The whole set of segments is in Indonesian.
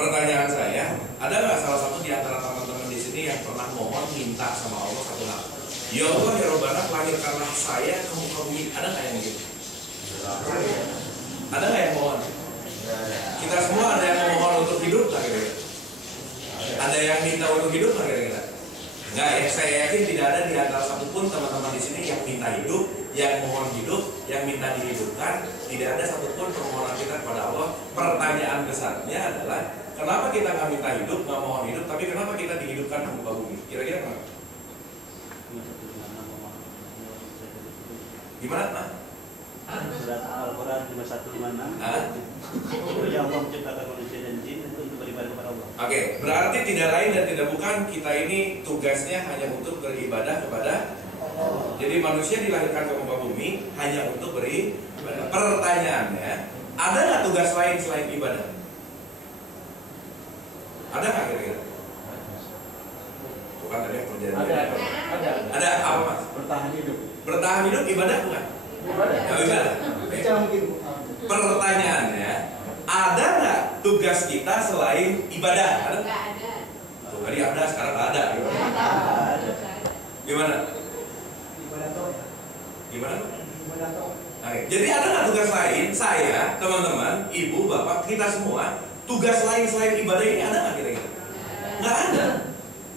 pertanyaan saya, ada nggak salah satu di antara teman-teman di sini yang pernah mohon minta sama Allah satu hal? Ya Allah ya Rabbana, lahirkanlah saya ke muka bumi. Ada nggak yang gitu? Ada nggak yang mohon? Kita semua ada yang mohon untuk hidup nggak kira-kira? Ada yang minta untuk hidup nggak kira-kira? Nggak ya, saya yakin tidak ada di antara satupun teman-teman di sini yang minta hidup, yang mohon hidup, yang minta dihidupkan. Tidak ada satupun permohonan kita kepada Allah. Pertanyaan besarnya adalah, kenapa kita nggak minta hidup, nggak mohon hidup, tapi kenapa kita dihidupkan ke muka bumi? Kira-kira kenapa? Gimana, Pak? Surat Al-Quran 5156. Ya Allah menciptakan manusia dan jin untuk beribadah kepada Allah. Oke, berarti tidak lain dan tidak bukan kita ini tugasnya hanya untuk beribadah kepada Allah. Jadi manusia dilahirkan ke muka bumi hanya untuk beribadah. Pertanyaannya, ada nggak tugas lain selain ibadah? Ada nggak kira-kira? Bukan tadi yang kerjaan. Ada apa Mas? Bertahan hidup. Bertahan hidup ibadah bukan? Ibadah. Ya, ibadah. Pertanyaannya, ada nggak tugas kita selain ibadah? Ada? Nggak ada. Tuh, tadi ada, sekarang nggak ada. Gimana? Gimana? Oke. Jadi ada nggak tugas lain? Saya, teman-teman, ibu, bapak, kita semua, tugas lain selain ibadah ini ada nggak kira-kira? Nggak ada.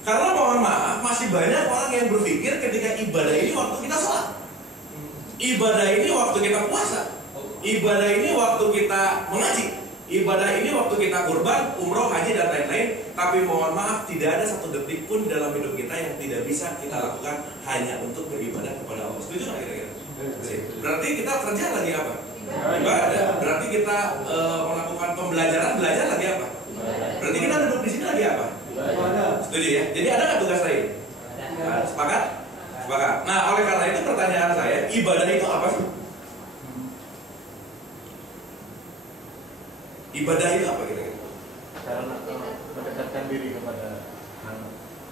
Karena mohon maaf, masih banyak orang yang berpikir ketika ibadah ini waktu kita sholat, ibadah ini waktu kita puasa, ibadah ini waktu kita mengaji, ibadah ini waktu kita kurban, umroh, haji, dan lain-lain. Tapi mohon maaf, tidak ada satu detik pun dalam hidup kita yang tidak bisa kita lakukan hanya untuk beribadah kepada Allah. Setuju nggak kira-kira? Berarti kita kerja lagi apa? Ibadah. Berarti kita melakukan pembelajaran, belajar lagi apa? Berarti kita duduk di sini lagi apa? Setuju ya? Jadi ada nggak tugas lain? Nah, sepakat? Sepakat. Nah, oleh karena itu pertanyaan saya, ibadah itu apa sih? Ibadah itu apa kira-kira? Cara mendekatkan diri kepada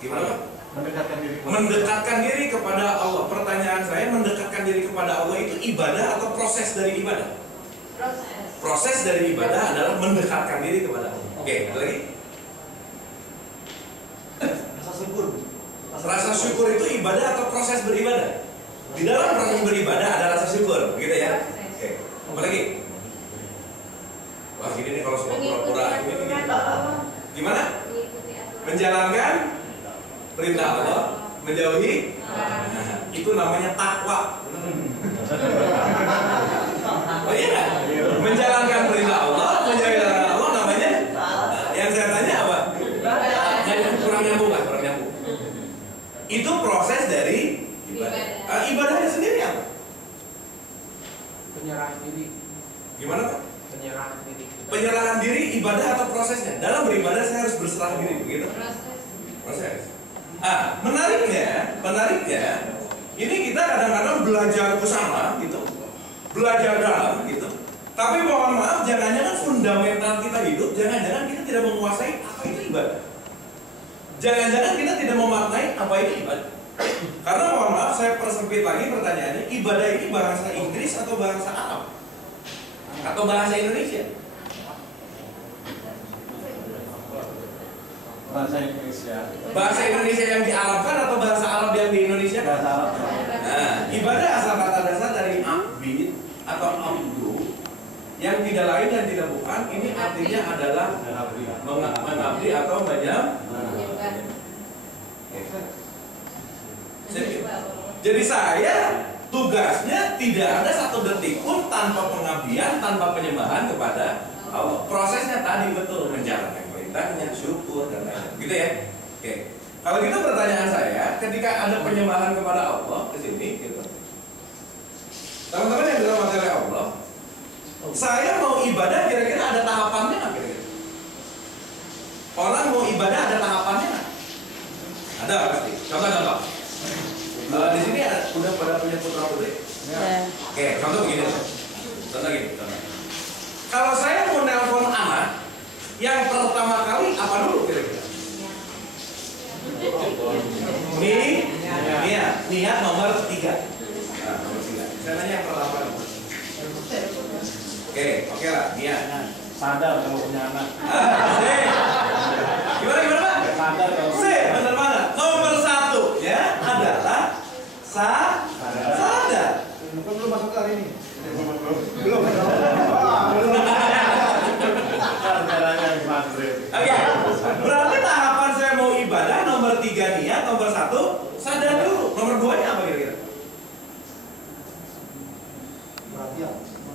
Gimana Pak? mendekatkan diri kepada Allah. Pertanyaan saya, mendekatkan diri kepada Allah itu ibadah atau proses dari ibadah? Proses dari ibadah adalah mendekatkan diri kepada Allah. Oke, ada lagi? rasa syukur. Rasa syukur itu ibadah atau proses beribadah? Di dalam proses beribadah ada rasa syukur, begitu ya? Oke, apa lagi? Wah, gini nih kalau semua pura-pura ini. Gimana? Menjalankan perintah Allah, menjauhi. Nah, itu namanya takwa. Oh iya nggak? Menjalankan perintah Allah, menjauhi larangan Allah namanya. Yang saya tanya apa? Kurang nyambung lah, kurang nyambung. Itu proses dari ibadah. Ibadahnya sendiri apa? Penyerahan diri. Gimana Pak? Penyerahan diri. Penyerahan diri ibadah atau prosesnya? Dalam beribadah saya harus berserah diri, begitu? Proses. Menariknya, ini kita kadang-kadang belajar bersama, gitu, belajar dalam, gitu. Tapi mohon maaf, jangan-jangan fundamental kita hidup, jangan-jangan kita tidak menguasai apa itu ibadah. Jangan-jangan kita tidak memaknai apa itu ibadah. Karena mohon maaf, saya persempit lagi pertanyaannya, ibadah ini bahasa Inggris atau bahasa Arab? Atau bahasa Indonesia? Bahasa Indonesia. Bahasa Indonesia yang diarabkan atau bahasa Arab yang di Indonesia? Bahasa Arab. Nah, ibadah asal kata dasar dari abid atau abdu, yang tidak lain dan tidak bukan. Ini artinya adalah mengabdi atau menyembah. Jadi saya tugasnya tidak ada satu detik pun tanpa pengabdian, tanpa penyembahan kepada Allah. Prosesnya tadi betul, menjalankan perintahnya, syukur dan lain-lain. Gitu ya. Oke. Kalau gitu pertanyaan saya, ketika ada penyembahan kepada Allah di sini, gitu. Teman-teman yang dirahmati oleh Allah, saya mau ibadah kira-kira ada tahapannya nggak kira-kira? Orang mau ibadah ada tahapannya nggak? Ada pasti. Contoh-contoh. Di sini ada, udah pada punya putra putri? Ya. Oke, contoh begini. Contoh gini. Kalau saya mau nelpon anak, yang pertama kali apa dulu kira-kira? Niat nomor 3. Nah, nomor 3. Saya nanya yang pertama. Oke lah, niat. sadar kalau punya anak. Gimana Pak? Sadar kalau Benar banget. Nomor 1 ya adalah sadar. belum masuk hari ini. Belum. Oke. Berarti tahapan saya mau ibadah nomor 3 niat, nomor 1 sadar dulu. Nomor 2-nya apa kira-kira?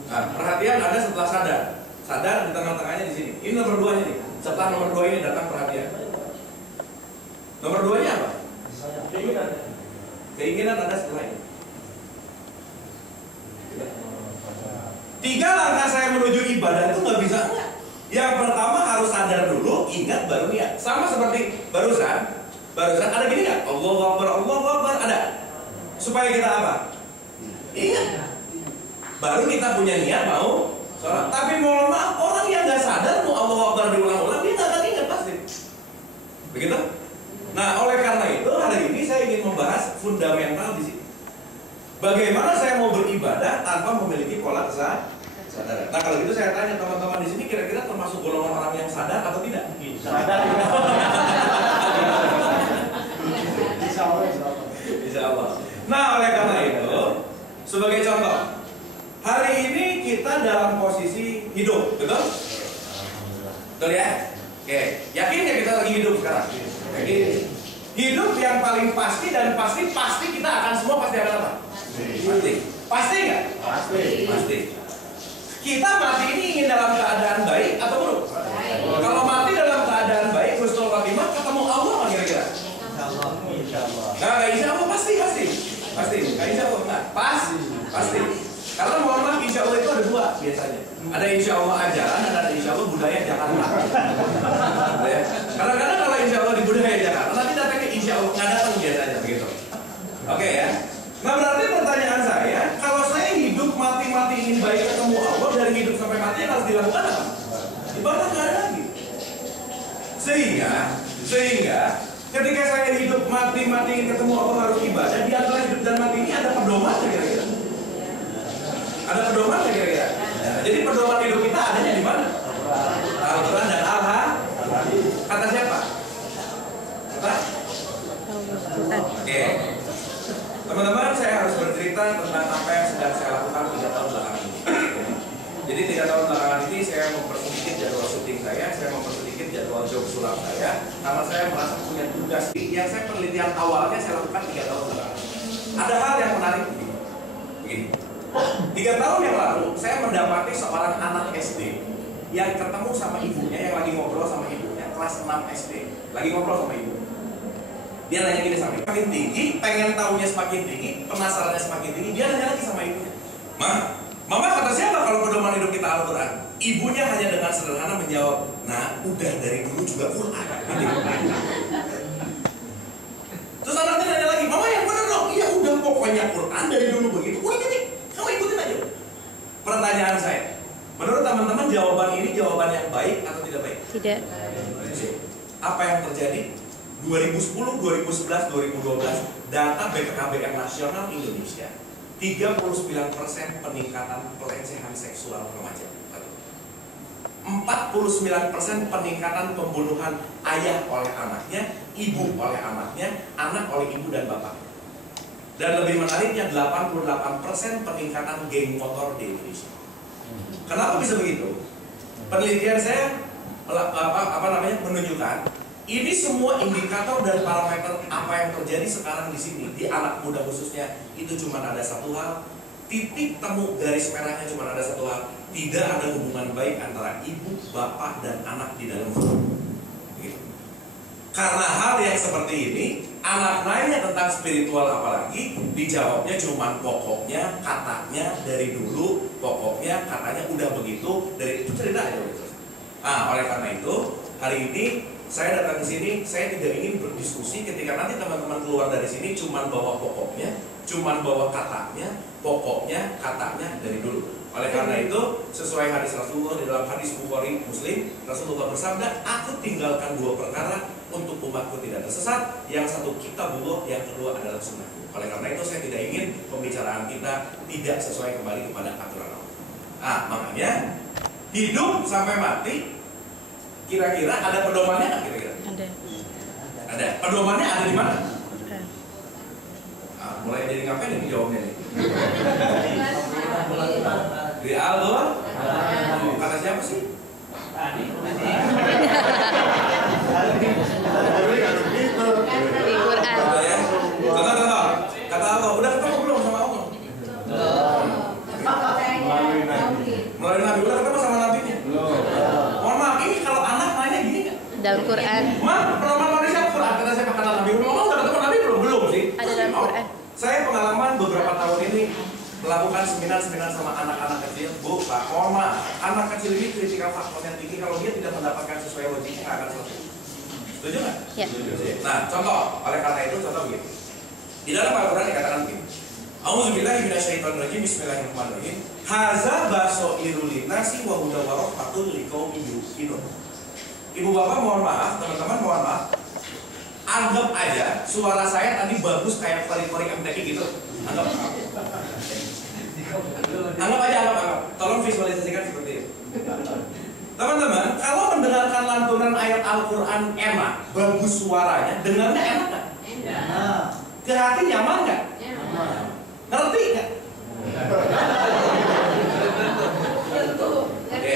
Perhatian ada setelah sadar. Sadar di tengah-tengahnya di sini. Ini nomor 2-nya nih. Setelah nomor 2 ini datang perhatian. Nomor 2-nya apa? Keinginan. Keinginan ada setelah ini. 3 langkah saya menuju ibadah itu nggak bisa enggak. Yang pertama harus sadar dulu, ingat baru niat. Sama seperti barusan ada gini nggak? Allahu Akbar, ada. Supaya kita apa? Ingat. Baru kita punya niat mau sholat. Tapi mohon maaf, orang yang nggak sadar mau Allahu Akbar diulang-ulang, dia nggak akan ingat pasti. Begitu? Nah, oleh karena itu hari ini saya ingin membahas fundamental di sini. Bagaimana saya mau beribadah tanpa memiliki pola kesadaran? Nah, kalau gitu saya tanya teman-teman di sini, kira-kira termasuk golongan orang yang sadar atau tidak? Sadar. Insya Allah. Nah, oleh karena itu, sebagai contoh, hari ini kita dalam posisi hidup, betul? Betul ya? Oke, yakin ya kita lagi hidup sekarang? Yakin. Hidup yang paling pasti dan pasti kita akan semua pasti akan apa? Pasti nggak? Pasti. Kita mati ini ingin dalam keadaan baik atau buruk? Kalau mati dalam keadaan baik, husnul khotimah, ketemu Allah apa kira-kira? Insyaallah. Nah, insya Allah pasti. Nah, insya Allah enggak? Pasti. Karena mohon maaf, insya Allah itu ada 2 biasanya. Ada insya Allah ajaran dan ada insya Allah budaya Jakarta. Ya. Kadang-kadang kalau insya Allah di budaya Jakarta, nanti datangnya insya Allah nggak datang biasanya begitu. Oke ya. Nah, berarti pertanyaan saya, kalau saya hidup mati-mati ingin baik ketemu Allah, dari hidup sampai mati yang harus dilakukan apa? Ibadah nggak ada lagi. Sehingga ketika saya hidup mati-mati ingin ketemu Allah harus ibadah, di antara hidup dan mati ini ada pedoman kira-kira. Ada pedoman kira-kira. Jadi pedoman hidup kita adanya di mana? Al-Quran dan Al-Hadis. Kata siapa? Kata? Oke. Teman-teman, saya harus bercerita tentang apa yang sedang saya lakukan 3 tahun belakangan ini. Jadi 3 tahun belakangan ini saya mempersedikit jadwal syuting saya mempersedikit jadwal job sulap saya, karena saya merasa punya tugas yang saya penelitian awalnya saya lakukan 3 tahun belakangan. Ada hal yang menarik begini. 3 tahun yang lalu saya mendapati seorang anak SD yang ketemu sama ibunya, yang lagi ngobrol sama ibunya, kelas 6 SD, lagi ngobrol sama ibu. Dia nanya gini sama ibu, semakin tinggi, pengen tahunya semakin tinggi, penasarannya semakin tinggi, dia nanya lagi sama ibunya, Mama kata siapa kalau pedoman hidup kita Al-Quran? Ibunya hanya dengan sederhana menjawab, nah udah dari dulu juga Quran. Terus anaknya nanya lagi, Mama yang bener dong? Iya udah pokoknya Quran dari dulu begitu. Udah jadi, kamu ikutin aja. Pertanyaan saya, menurut teman-teman jawaban ini jawaban yang baik atau tidak baik? Tidak. Apa yang terjadi? 2010, 2011, 2012 data BPKBM nasional Indonesia 39% peningkatan pelecehan seksual remaja, 49% peningkatan pembunuhan ayah oleh anaknya, ibu oleh anaknya, anak oleh ibu dan bapak. Dan lebih menariknya 88% peningkatan geng motor di Indonesia. Kenapa bisa begitu? Penelitian saya menunjukkan ini semua indikator dan parameter apa yang terjadi sekarang di sini di anak muda khususnya itu cuma ada satu hal, titik temu garis merahnya cuma ada satu hal, tidak ada hubungan baik antara ibu, bapak dan anak di dalam rumah. Gitu. Karena hal yang seperti ini, anak nanya tentang spiritual apalagi dijawabnya cuma pokoknya, katanya dari dulu, pokoknya katanya udah begitu, dari itu cerita aja begitu. Oleh karena itu hari ini saya datang ke sini, saya tidak ingin berdiskusi ketika nanti teman-teman keluar dari sini cuman bawa pokoknya, cuman bawa katanya, pokoknya, katanya dari dulu. Oleh karena itu, sesuai hadis Rasulullah di dalam hadis Bukhari Muslim, Rasulullah bersabda, aku tinggalkan 2 perkara untuk umatku tidak tersesat. Yang satu kitabullah, yang kedua adalah sunnahku. Oleh karena itu, saya tidak ingin pembicaraan kita tidak sesuai kembali kepada aturan Allah. Makanya hidup sampai mati, kira-kira ada pedomannya nggak kira-kira? Ada. Ada. Pedomannya ada di mana? Mulai jadi ngapain ini jawabnya nih? Di Al-Quran? Kata siapa sih? Di Quran. Tenang. Kata Allah, udah ketemu belum sama Allah? Melalui Nabi, udah ketemu sama Nabinya? Mohon maaf, ini kalau anak nanya gini nggak? Dalam Quran. Ma, pedoman manusia Quran, kata saya kata Nabi. Mama udah ketemu Nabi belum? Belum sih. Ada dalam Quran. Saya pengalaman beberapa tahun ini melakukan seminar-seminar sama anak-anak kecil. Bu, Pak, mohon maaf, anak kecil ini kritikal faktornya tinggi. Kalau dia tidak mendapatkan sesuai logiknya nggak akan selesai. Setuju nggak? Ya. Nah, contoh, oleh karena itu contoh begini. Di dalam Al-Quran dikatakan begini. A'udzubillahi minasyaitonirrajim. Bismillahirrahmanirrahim. Haza basoirul linnasi wa hudaw wa rahmatul liqaumin yuqinun. Ibu bapak mohon maaf, teman-teman mohon maaf. Anggap aja suara saya tadi bagus kayak peri-peri MTQ gitu. Anggap aja. Tolong visualisasikan seperti itu. Teman-teman, kalau mendengarkan lantunan ayat Al-Quran enak, bagus suaranya, dengarnya enak nggak? Enak. Ke hati nyaman nggak? Ngerti nggak? Oke.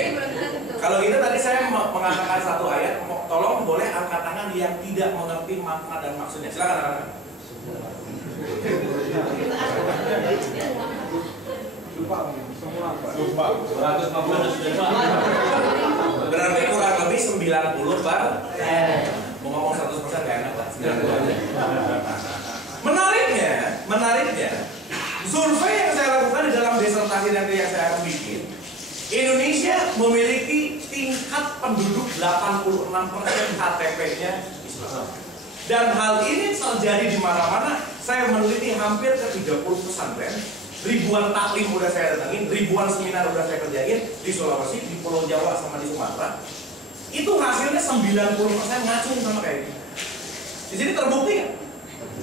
Kalau gitu tadi saya mengatakan satu ayat, tolong boleh angkat tangan yang tidak mengerti makna dan maksudnya. Silakan. Lupa. 150. Berarti kurang lebih 90 per. Mau ngomong 100% gak enak lah. 90 aja. Menariknya, survei yang saya lakukan di dalam disertasi nanti yang saya akan bikin, Indonesia memiliki tingkat penduduk 86% KTP-nya Islam. Dan hal ini terjadi di mana-mana. Saya meneliti hampir ke 30 pesantren, ribuan taklim udah saya datangin, ribuan seminar udah saya kerjain di Sulawesi, di Pulau Jawa sama di Sumatera. Itu hasilnya 90% ngacung sama kayak gitu. Di sini terbukti nggak?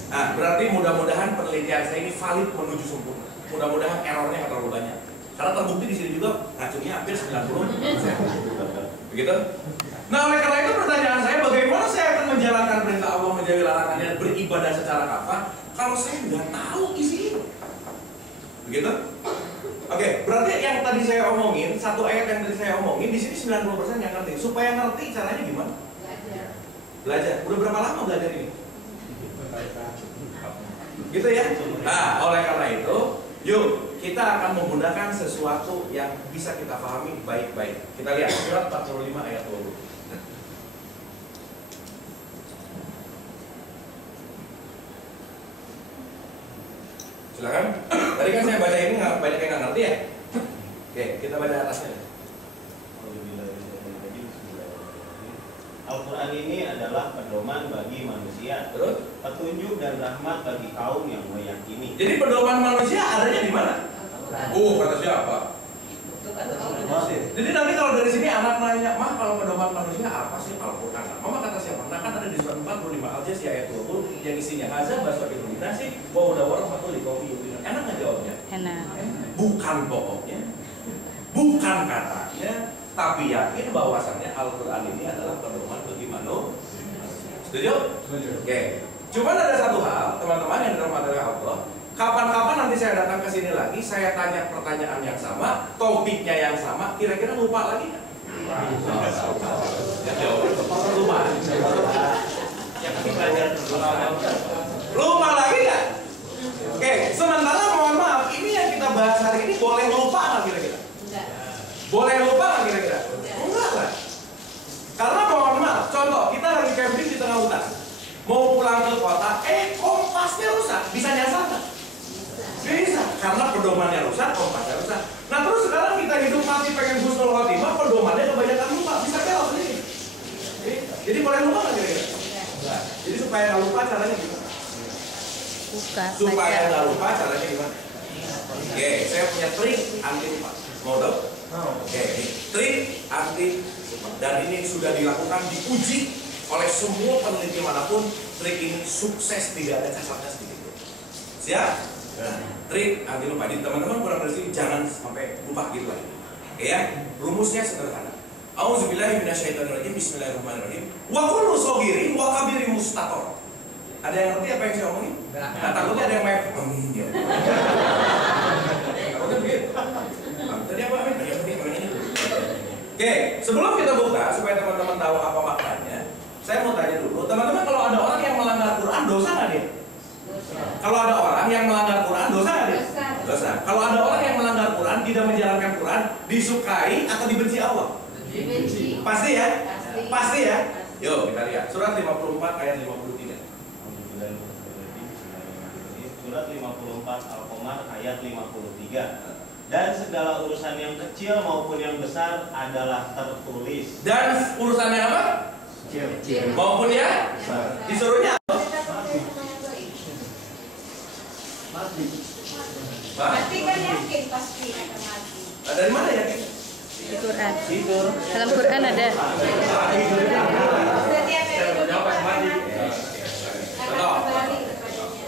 Nah, berarti mudah-mudahan penelitian saya ini valid menuju sempurna. Mudah-mudahan errornya nggak terlalu banyak. Karena terbukti di sini juga ngacungnya hampir 90%. Begitu? Nah, oleh karena itu pertanyaan saya, bagaimana saya akan menjalankan perintah Allah, menjauhi larangannya, beribadah secara kafah kalau saya nggak tahu isinya? Begitu? Oke, berarti yang tadi saya omongin, satu ayat yang tadi saya omongin, di sini 90% yang ngerti. Supaya ngerti caranya gimana? Belajar. Udah berapa lama belajar ini? Gitu ya? Nah, oleh karena itu, yuk kita akan menggunakan sesuatu yang bisa kita pahami baik-baik. Kita lihat surat 45 ayat 20. Silakan. Tadi kan saya baca ini banyak yang nggak ngerti ya. Oke, kita baca atasnya. Al-Quran ini adalah pedoman bagi manusia, Terus? petunjuk dan rahmat bagi kaum yang meyakini. Jadi pedoman manusia adanya di mana? Kata siapa? Jadi nanti kalau dari sini anak nanya, "Mah, kalau pedoman manusia apa sih Al-Quran?" Mama kata siapa? Nah, kan ada di surat 45 Al-Jaziyah ayat 20 yang isinya hazab baswabil nasi wa hudaw rahmatul liqaumin yuqinun. Enak nggak jawabnya? Enak. Bukan pokoknya, bukan katanya, tapi yakin bahwasannya Al-Quran ini adalah pedoman bagi manusia. Setuju? Setuju. Oke. Cuman ada satu hal, teman-teman yang dirahmati oleh Allah. Kapan-kapan nanti saya datang ke sini lagi, saya tanya pertanyaan yang sama, topiknya yang sama, kira-kira lupa lagi nggak? Lupa. Lupa lagi nggak? Oke. Sementara mohon maaf, ini yang kita bahas hari ini boleh lupa nggak kira-kira? Boleh lupa nggak kira-kira? Enggak lah. Karena mohon maaf, contoh kita lagi camping di tengah hutan, mau pulang ke kota, kompasnya rusak, bisa nyasar nggak? Bisa, karena pedomannya rusak, kompasnya rusak. Nah terus sekarang kita hidup mati pengen husnul khotimah, pedomannya kebanyakan lupa, bisa belok sendiri. Jadi boleh lupa nggak kira-kira? Enggak. Jadi supaya nggak lupa caranya gimana? Supaya nggak lupa caranya gimana? Oke, saya punya trik anti lupa. Mau dong? Oke, ini trik anti lupa. Dan ini sudah dilakukan, diuji oleh semua peneliti manapun. Trik ini sukses, tidak ada cacatnya sedikit. Siap? Nah, trik anti lupa. Jadi teman-teman kurang dari sini jangan sampai lupa gitu lagi. Ya, rumusnya sederhana. Auzubillahi minasyaitonirrajim. Bismillahirrahmanirrahim. Wa kullu shaghirin wa kabirin mustator. Ada yang ngerti apa yang saya omongin? Nah, takutnya ada yang main amin ya. Takutnya begitu. Tadi apa amin? Ya, amin itu. Oke, sebelum kita buka supaya teman-teman tahu apa maknanya, saya mau tanya dulu, teman-teman, kalau ada orang yang melanggar Quran, dosa nggak dia? Kalau ada orang yang melanggar Quran, dosa nggak dia? Dosa. Kalau ada orang yang melanggar Quran, tidak menjalankan Quran, disukai atau dibenci Allah? Dibenci. Pasti ya? Pasti ya? Pasti. Yuk kita lihat surat 54 ayat 53. Surat 54 Al-Qamar ayat 53. Dan segala urusan yang kecil maupun yang besar adalah tertulis. Dan urusannya apa? Kecil. Maupun ya? Disuruhnya apa? Mati. Mati kan yakin pasti akan mati. Dari mana ya? Di Quran. Tidur. Dalam Quran ada. Setiap yang hidup akan mati. Akan kembali kepadanya.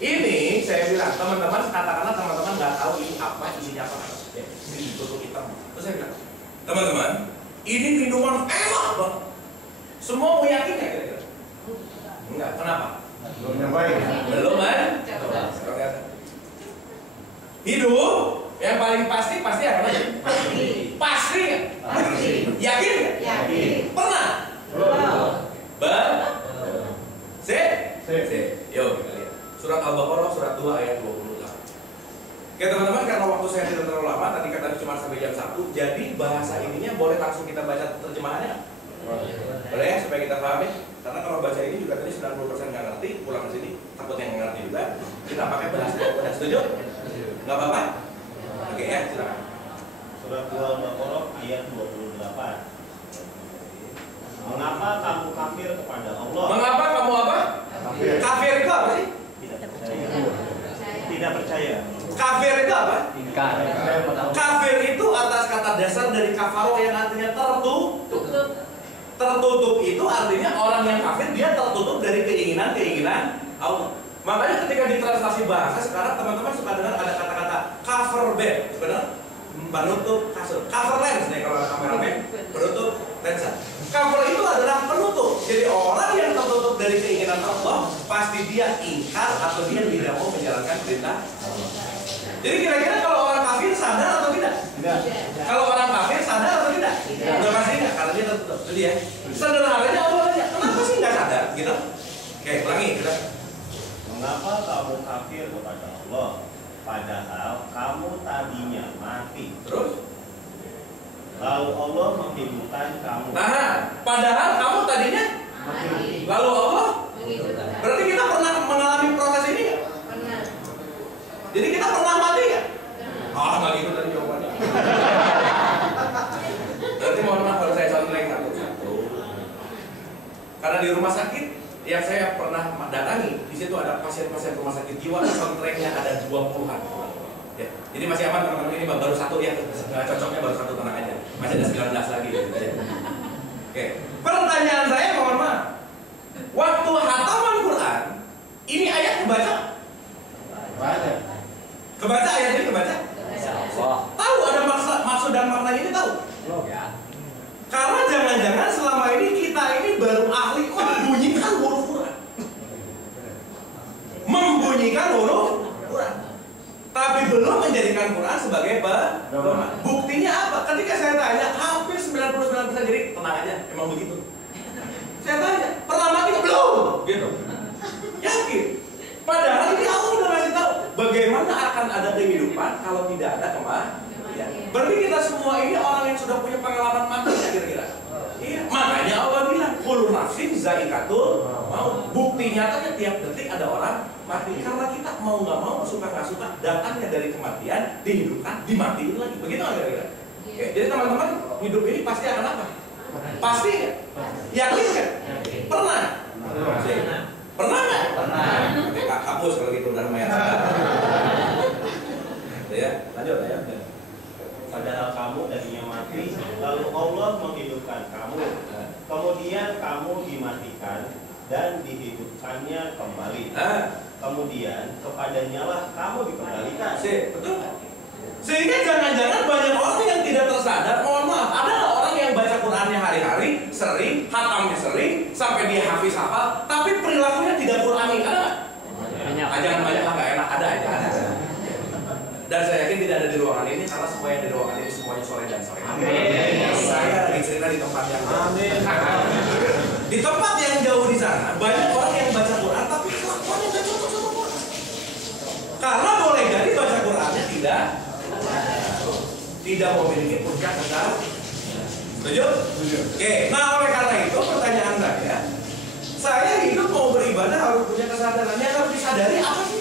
Ini saya bilang, teman-teman, katakanlah teman-teman nggak tahu ini apa, isinya apa. Ya, ini ditutup hitam. Terus saya bilang, teman-teman, ini minuman enak banget. Semua mau yakin nggak kira-kira? Enggak, kenapa? Belum nyobain. Belum kan? Hidup yang paling pasti apa aja? Pasti. Pasti nggak? Pasti. Yakin nggak? Yakin. Pernah? Belum. Yuk kita lihat. Surat Al-Baqarah surat 2 ayat 28. Oke teman-teman, karena waktu saya tidak terlalu lama, tadi katanya cuma sampai jam 1, jadi bahasa ininya boleh langsung kita baca terjemahannya? Boleh ya, supaya kita paham ya? Karena kalau baca ini juga tadi 90% nggak ngerti, pulang ke sini takut yang nggak ngerti juga. Kita pakai bahasa yang setuju? Nggak apa-apa? Oke ya, silakan. Surat 2 Al-Baqarah ayat 28. Mengapa kamu kafir kepada Allah? Mengapa kamu apa? Kafir itu apa sih? Tidak percaya. Tidak percaya. Kafir itu apa? Ingkar. Kafir itu atas kata dasar dari kafaro yang artinya tertutup. Tertutup itu artinya orang yang kafir dia tertutup dari keinginan Allah. Makanya ketika di translasi bahasa sekarang teman-teman suka dengar ada kata-kata cover bed, sebenarnya penutup kasur, cover lens nih kalau ada kameramen, penutup lensa. Cover itu adalah penutup. Jadi orang yang tertutup dari keinginan Allah pasti dia ingkar atau dia tidak mau menjalankan perintah Allah. Jadi kira-kira kalau orang kafir sadar atau tidak? Tidak. Kalau orang kafir sadar atau tidak? Udah pasti enggak, karena dia tertutup. Jadi ya, sederhananya Allah aja. Kenapa sih nggak sadar? Gitu. Oke, ulangi kita. Mengapa kamu kafir kepada Allah? Padahal kamu tadinya mati. Terus? Lalu Allah menghidupkan kamu. Nah, padahal kamu tadinya Mati. lalu Allah. Menghidupkan. Berarti kita pernah mengalami proses ini nggak? Pernah. Jadi kita pernah mati nggak? Ah, nggak gitu tadi jawabannya. Berarti mohon maaf kalau saya contohin satu-satu. Karena di rumah sakit yang saya pernah datangi, di situ ada pasien-pasien rumah sakit jiwa, kontraknya ada 20-an. Ya, jadi masih aman teman-teman, ini baru satu ya, cocoknya baru satu, tenang aja. Masih ada 19 lagi gitu ya. Oke, pertanyaan saya mohon maaf. Waktu hataman Quran, ini ayat kebaca? Baca. Kebaca ayat ini kebaca? Tahu ada maksud dan makna ini tahu? Karena jangan-jangan selama ini kita ini baru ahli membunyikan huruf Quran. Membunyikan huruf Quran. Tapi belum menjadikan Quran sebagai pedoman. Buktinya apa? Ketika saya tanya, hampir 99% jadi tenang aja, emang begitu. Saya tanya, pernah mati nggak? Belum. Gitu. Yakin. Padahal ini Allah udah ngasih tahu bagaimana akan ada kehidupan kalau tidak ada kematian. Berarti kita semua ini orang yang sudah punya pengalaman mati ya kira-kira. Iya. Makanya Allah bilang, kullu nafsin zaikatul maut. Bukti nyatanya tiap detik ada orang mati. Karena kita mau nggak mau, suka nggak suka, datangnya dari kematian, dihidupkan, dimatiin lagi. Begitu nggak kira-kira? Oke, jadi teman-teman, hidup ini pasti akan apa? Pasti nggak? Yakin nggak? Pernah? Pernah nggak? Pernah. Oke, hapus kalau gitu udah lumayan. Ya, lanjut ya. Padahal kamu tadinya mati, lalu Allah menghidupkan kamu. Kemudian kamu dimatikan dan dihidupkannya kembali. Kemudian kepadanya lah kamu dikembalikan. Betul nggak? Sehingga jangan-jangan banyak orang yang tidak tersadar, mohon maaf, ada orang yang baca Qurannya hari-hari, sering, hatamnya sering, sampai dia hafiz hafal, tapi perilakunya tidak Qurani, ada nggak? Jangan banyak lah, nggak enak, ada aja. Dan saya yakin tidak ada di ruangan ini, karena semua yang di ruangan ini semuanya soleh dan soleh. Amin. Saya lagi cerita di tempat yang jauh. Amin. Di tempat yang jauh di sana, banyak orang yang baca Quran, tapi kelakuannya nggak cocok sama Quran. Karena boleh jadi baca Qurannya tidak memiliki puncak besar. Setuju? Setuju. Oke. Nah, oleh karena itu pertanyaan saya hidup mau beribadah harus punya kesadaran. Yang harus disadari apa sih?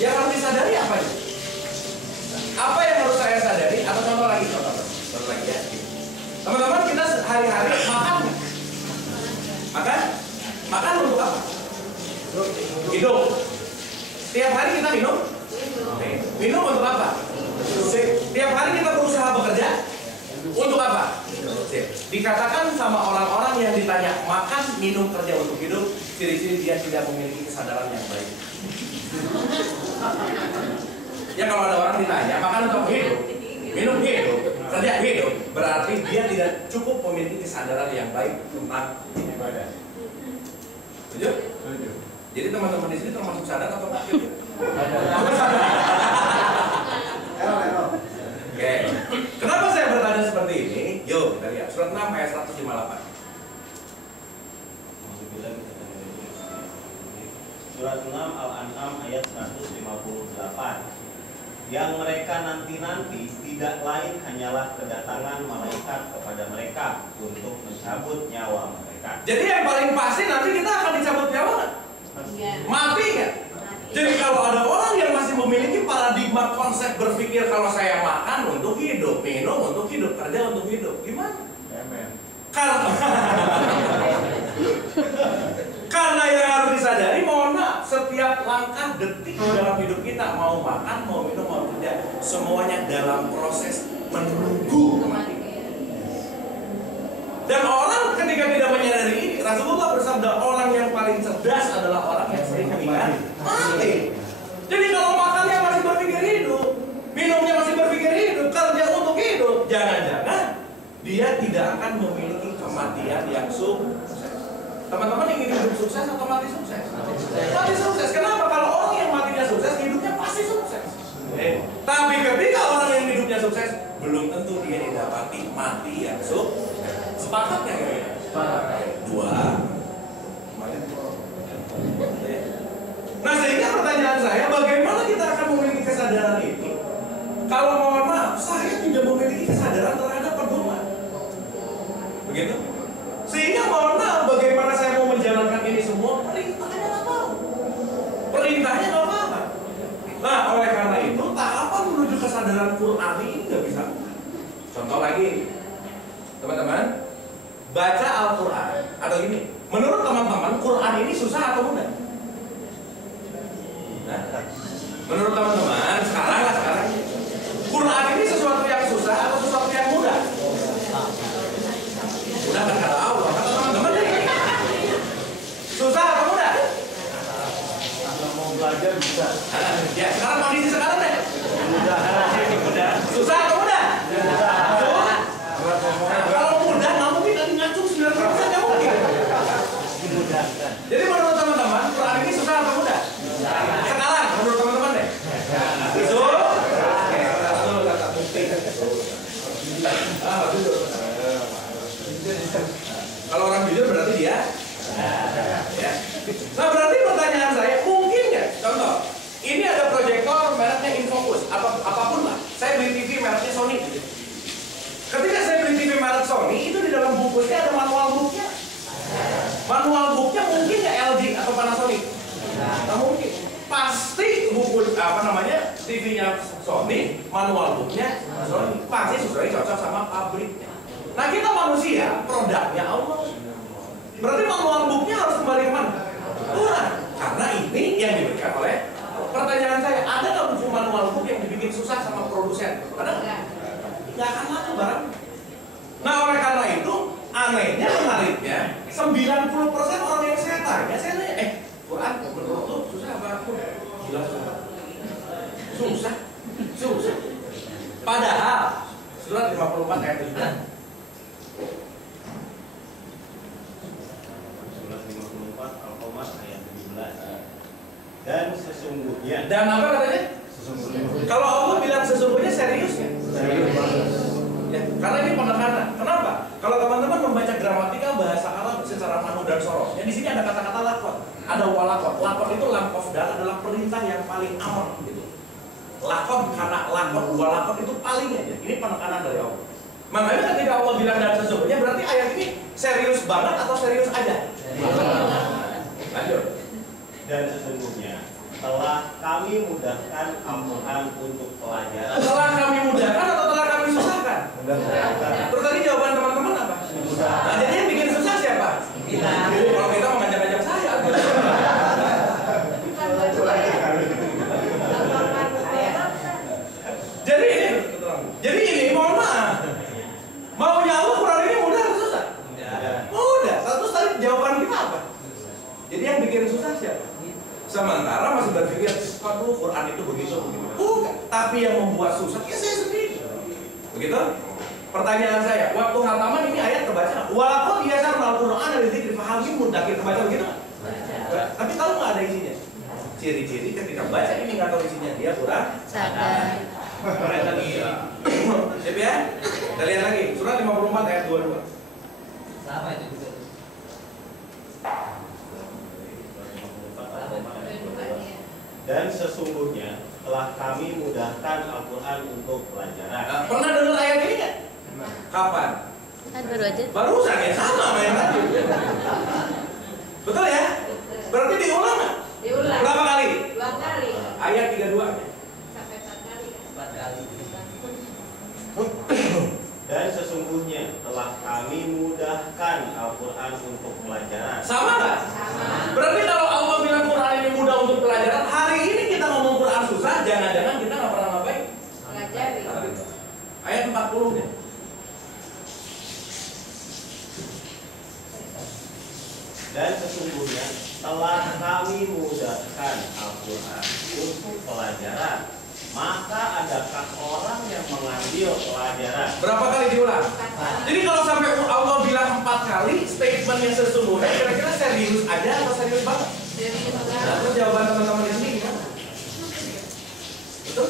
Yang harus disadari apa sih? Apa yang harus saya sadari? Atau contoh lagi ya. Teman-teman, kita hari-hari makan. Makan untuk apa? Hidup. Tiap hari kita minum. Minum untuk apa? Tiap hari kita berusaha bekerja. Untuk apa? Dikatakan sama orang-orang yang ditanya makan, minum, kerja untuk hidup, ciri-ciri dia tidak memiliki kesadaran yang baik. Ya kalau ada orang ditanya makan untuk hidup, minum hidup, kerja hidup, berarti dia tidak cukup memiliki kesadaran yang baik tentang ibadah. Setuju? Setuju. Jadi teman-teman di sini termasuk sadar atau enggak? Oke. Kenapa saya bertanya seperti ini? Yuk, kita lihat surat 6 ayat 158. Surat 6 Al-An'am ayat 158. Yang mereka nanti-nanti tidak lain hanyalah kedatangan malaikat kepada mereka untuk mencabut nyawa mereka. Jadi yang paling pasti nanti kita akan dicabut nyawa kan? Mati kan? Jadi kalau ada orang yang masih memiliki paradigma konsep berpikir kalau saya makan untuk hidup, minum untuk hidup, kerja untuk hidup, gimana? Karena yang harus disadari, mohon maaf, setiap langkah detik dalam hidup kita, mau makan, mau minum, mau kerja, semuanya dalam proses menunggu kematian. Dan orang ketika tidak menyadari ini, Rasulullah bersabda, orang yang paling cerdas adalah orang yang sering mengingat mati. Jadi kalau makannya masih berpikir hidup, minumnya masih berpikir hidup, kerja untuk hidup, jangan-jangan dia tidak akan memiliki kematian yang sukses. Teman-teman ingin hidup sukses atau mati sukses? Mati sukses. Kenapa? Kalau orang yang matinya sukses, hidupnya pasti sukses. Tapi ketika orang yang hidupnya sukses, belum tentu dia didapati mati yang sukses. Sepakat nggak ya? Dua. Nah, sehingga pertanyaan saya, bagaimana kita akan memiliki kesadaran ini? Kalau mohon maaf, saya tidak memiliki kesadaran terhadap pedoman. Begitu? Sehingga mohon maaf, bagaimana saya mau menjalankan ini semua? Perintahnya nggak tahu. Perintahnya nggak apa-apa. Nah, oleh karena itu, tahapan menuju kesadaran Qur'ani ini nggak bisa. Contoh lagi, teman-teman, baca Al-Quran atau gini, menurut teman-teman Quran ini susah atau mudah? Nah, menurut teman-teman sekarang Quran ini sesuatu yang susah atau sesuatu yang mudah? Mudah kan kata Allah, kata teman-teman ini susah atau mudah? Kalau mau belajar bisa. Ya sekarang kondisi sekarang deh. Mudah. Susah atau mudah? Mudah. Kalau mudah nggak mungkin nanti ngacung 90% nggak mungkin. Jadi menurut teman-teman Quran ini susah atau mudah? Sekarang menurut teman-teman deh. Betul? Betul kata bukti. Kalau orang jujur berarti dia. Ya. Nah berarti pertanyaan saya mungkin nggak? Contoh, ini ada proyektor mereknya Infocus, apapun lah. Saya beli TV mereknya Sony. Ketika saya beli TV merek Sony, itu di dalam bungkusnya ada manual booknya. Manual booknya mungkin ya LG atau Panasonic. Nah mungkin. Pasti buku TV-nya Sony, manual booknya Sony. Pasti sesuai cocok sama pabriknya. Nah kita manusia, produknya Allah. Berarti manual booknya harus kembali ke mana? Quran. Karena ini yang diberikan oleh. Pertanyaan saya, ada nggak buku manual book yang dibikin susah sama produsen? Ada nggak? Nggak akan laku barang. Nah oleh karena itu anehnya, menariknya 90% orang yang saya tanya, saya nanya, Quran menurut lu susah apa? Gila susah. Susah. Padahal surat 54 ayat 7. Surat 54 Al-Qamar ayat 17. Dan sesungguhnya. Dan apa katanya? Kalau Allah bilang sesungguhnya serius ya? Serius banget. Ya, karena ini penekanan. Kenapa? Kalau teman-teman membaca gramatika bahasa Arab secara manu dan sorosnya, di sini ada kata-kata lakon, ada walakon. Lakon itu lamkofdal adalah perintah yang paling amr gitu. Lakon karena lakon, walakon itu paling aja. Ini penekanan dari Allah. Makanya ketika Allah bilang dan sesungguhnya, berarti ayat ini serius banget atau serius aja? Lanjut. Dan sesungguhnya telah kami mudahkan Al-Quran untuk pelajaran. Telah kami mudahkan atau telah kami susahkan? Terus tadi jawaban teman-teman apa? Nah, jadi yang bikin susah siapa? Kita. Kalau kita mau ngajak-ngajak saya. Jadi ini mohon maaf. Maunya Allah Quran ini mudah atau susah? Mudah. Terus tadi jawaban kita apa? Jadi yang bikin susah siapa? Sementara masih berpikir, aduh Quran itu begitu. Bukan. Tapi yang membuat susah ya saya sendiri. Begitu? Pertanyaan saya, waktu khataman ini ayat kebaca. Walaupun biasa Al-Quran ada zikir fahamin mudakir kebaca begitu. Tapi tahu nggak ada isinya? Ciri-ciri ketika baca ini nggak tahu isinya dia kurang Sadar. Lihat lagi. Siap ya? Kita lihat lagi. Surat 54 ayat 22. Sama itu juga. Dan sesungguhnya telah kami mudahkan Al-Quran untuk pelajaran. Nah, pernah dengar ayat ini nggak? Kapan? Kan baru aja. Barusan ya, sama main tadi. Betul ya? Berarti diulang nggak? Diulang. Berapa kali? 2 kali. Ayat 32. Sampai 4 kali. 4 kali. Dan sesungguhnya telah kami mudahkan Al-Quran untuk pelajaran. Sama nggak? Sama. Berarti kalau Allah bilang Quran ini mudah untuk pelajaran, hari ini kita ngomong Quran susah, jangan-jangan kita nggak pernah ngapain? Pelajari. Ayat 40 nya. Dan sesungguhnya telah kami mudahkan Al-Quran untuk pelajaran. Maka adakah orang yang mengambil pelajaran? Berapa kali diulang? Jadi kalau sampai Allah bilang 4 kali, statementnya sesungguhnya kira-kira serius aja atau serius banget? Nah, terus jawaban teman-teman di sini gimana? Betul?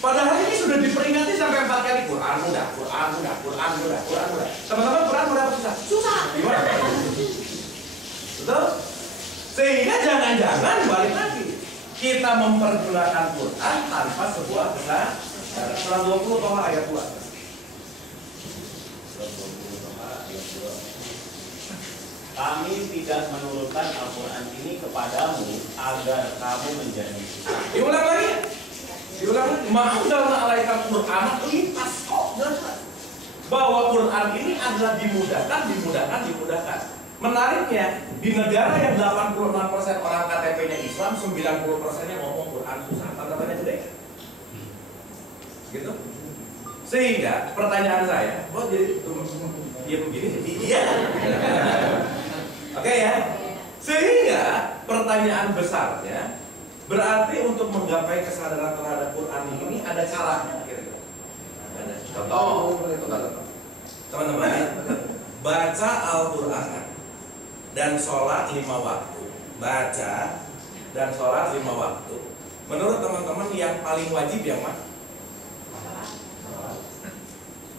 Padahal ini sudah diperingati sampai 4 kali. Quran mudah, Quran mudah, Quran mudah, Quran mudah. Teman-teman, Quran mudah apa susah? Susah. Gimana? Betul? Sehingga jangan-jangan balik lagi, kita mempergunakan Quran tanpa sebuah kesadaran. Surah 20 atau ayat 2. Kami tidak menurunkan Al-Quran ini kepadamu agar kamu menjadi susah. Diulang lagi. Diulang lagi. Ma'anzalna alaika Qur'an litas kok jelas. Bahwa Quran ini adalah dimudahkan. Menariknya, di negara yang 86% orang KTP-nya Islam, 90%-nya ngomong Quran susah. Tanda-tanya gede. Gitu. Sehingga pertanyaan saya, kok jadi dia begini? Iya. Oke ya. Sehingga pertanyaan besarnya, berarti untuk menggapai kesadaran terhadap Quran ini ada caranya kira-kira. Ada. Contoh. Teman-teman, baca Al-Quran dan sholat 5 waktu. Baca dan sholat 5 waktu. Menurut teman-teman yang paling wajib yang mana?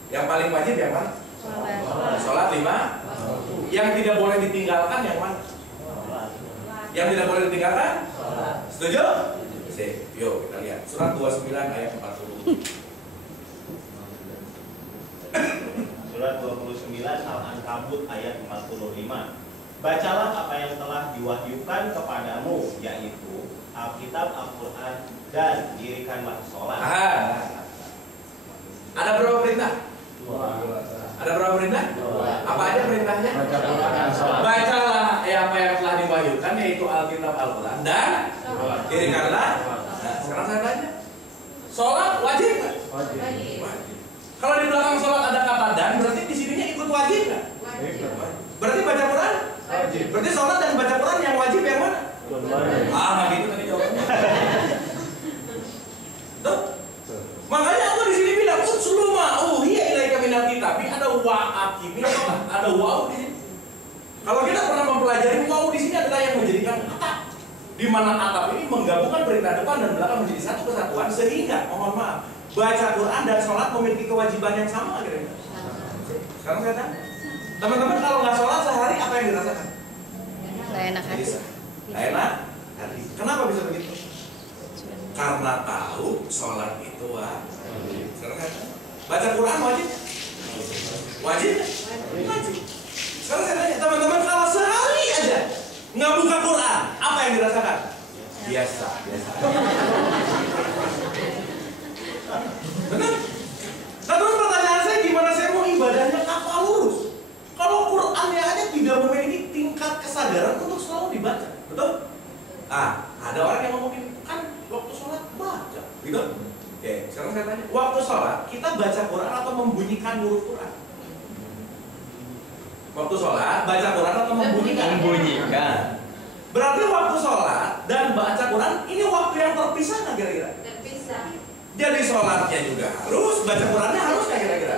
Yang paling wajib yang mana? Sholat 5. Yang tidak boleh ditinggalkan yang mana? Yang tidak boleh ditinggalkan? Setuju? Sip. Yuk kita lihat. Surat 29 ayat 40. Surat 29 Al-Ankabut ayat 45. Bacalah apa yang telah diwahyukan kepadamu, yaitu Alkitab, Al-Quran, dan dirikanlah sholat. Ada berapa perintah? Ada berapa perintah? Apa aja perintahnya? Bacalah apa yang telah diwahyukan, yaitu Alkitab, Al-Quran, dan dirikanlah. Nah, sekarang saya tanya, sholat wajib nggak? Wajib. Kalau di belakang sholat ada kata dan, berarti di sininya ikut wajib nggak? Berarti baca Quran? Wajib. Berarti sholat dan baca Quran yang wajib yang mana? Nggak gitu tadi jawabannya. wa akimi, ada waw di sini. Kalau kita pernah mempelajari waw di sini adalah yang menjadikan atap, di mana atap ini menggabungkan perintah depan dan belakang menjadi satu kesatuan, sehingga mohon maaf baca Quran dan sholat memiliki kewajiban yang sama kira-kira. Sekarang saya tanya, teman-teman kalau nggak sholat sehari apa yang dirasakan? Nggak enak hati. Nggak enak hati. Kenapa bisa begitu? Karena tahu sholat itu wajib. Sekarang saya tanya, baca Quran wajib? Wajib? Wajib. Sekarang saya tanya, teman-teman kalau sehari aja nggak buka Quran, apa yang dirasakan? Biasa. Benar? Nah terus pertanyaan saya, gimana saya mau ibadahnya kapal lurus? Kalau Qurannya aja tidak memiliki tingkat kesadaran untuk selalu dibaca, betul? Ada orang yang ngomongin, kan waktu sholat baca, gitu? Oke, sekarang saya tanya, waktu sholat kita baca Quran atau membunyikan huruf Quran? Waktu sholat baca Quran atau membunyikan? Membunyikan. Berarti waktu sholat dan baca Quran ini waktu yang terpisah nggak kira-kira? Terpisah. Jadi sholatnya juga harus, baca Qurannya harus nggak kira-kira?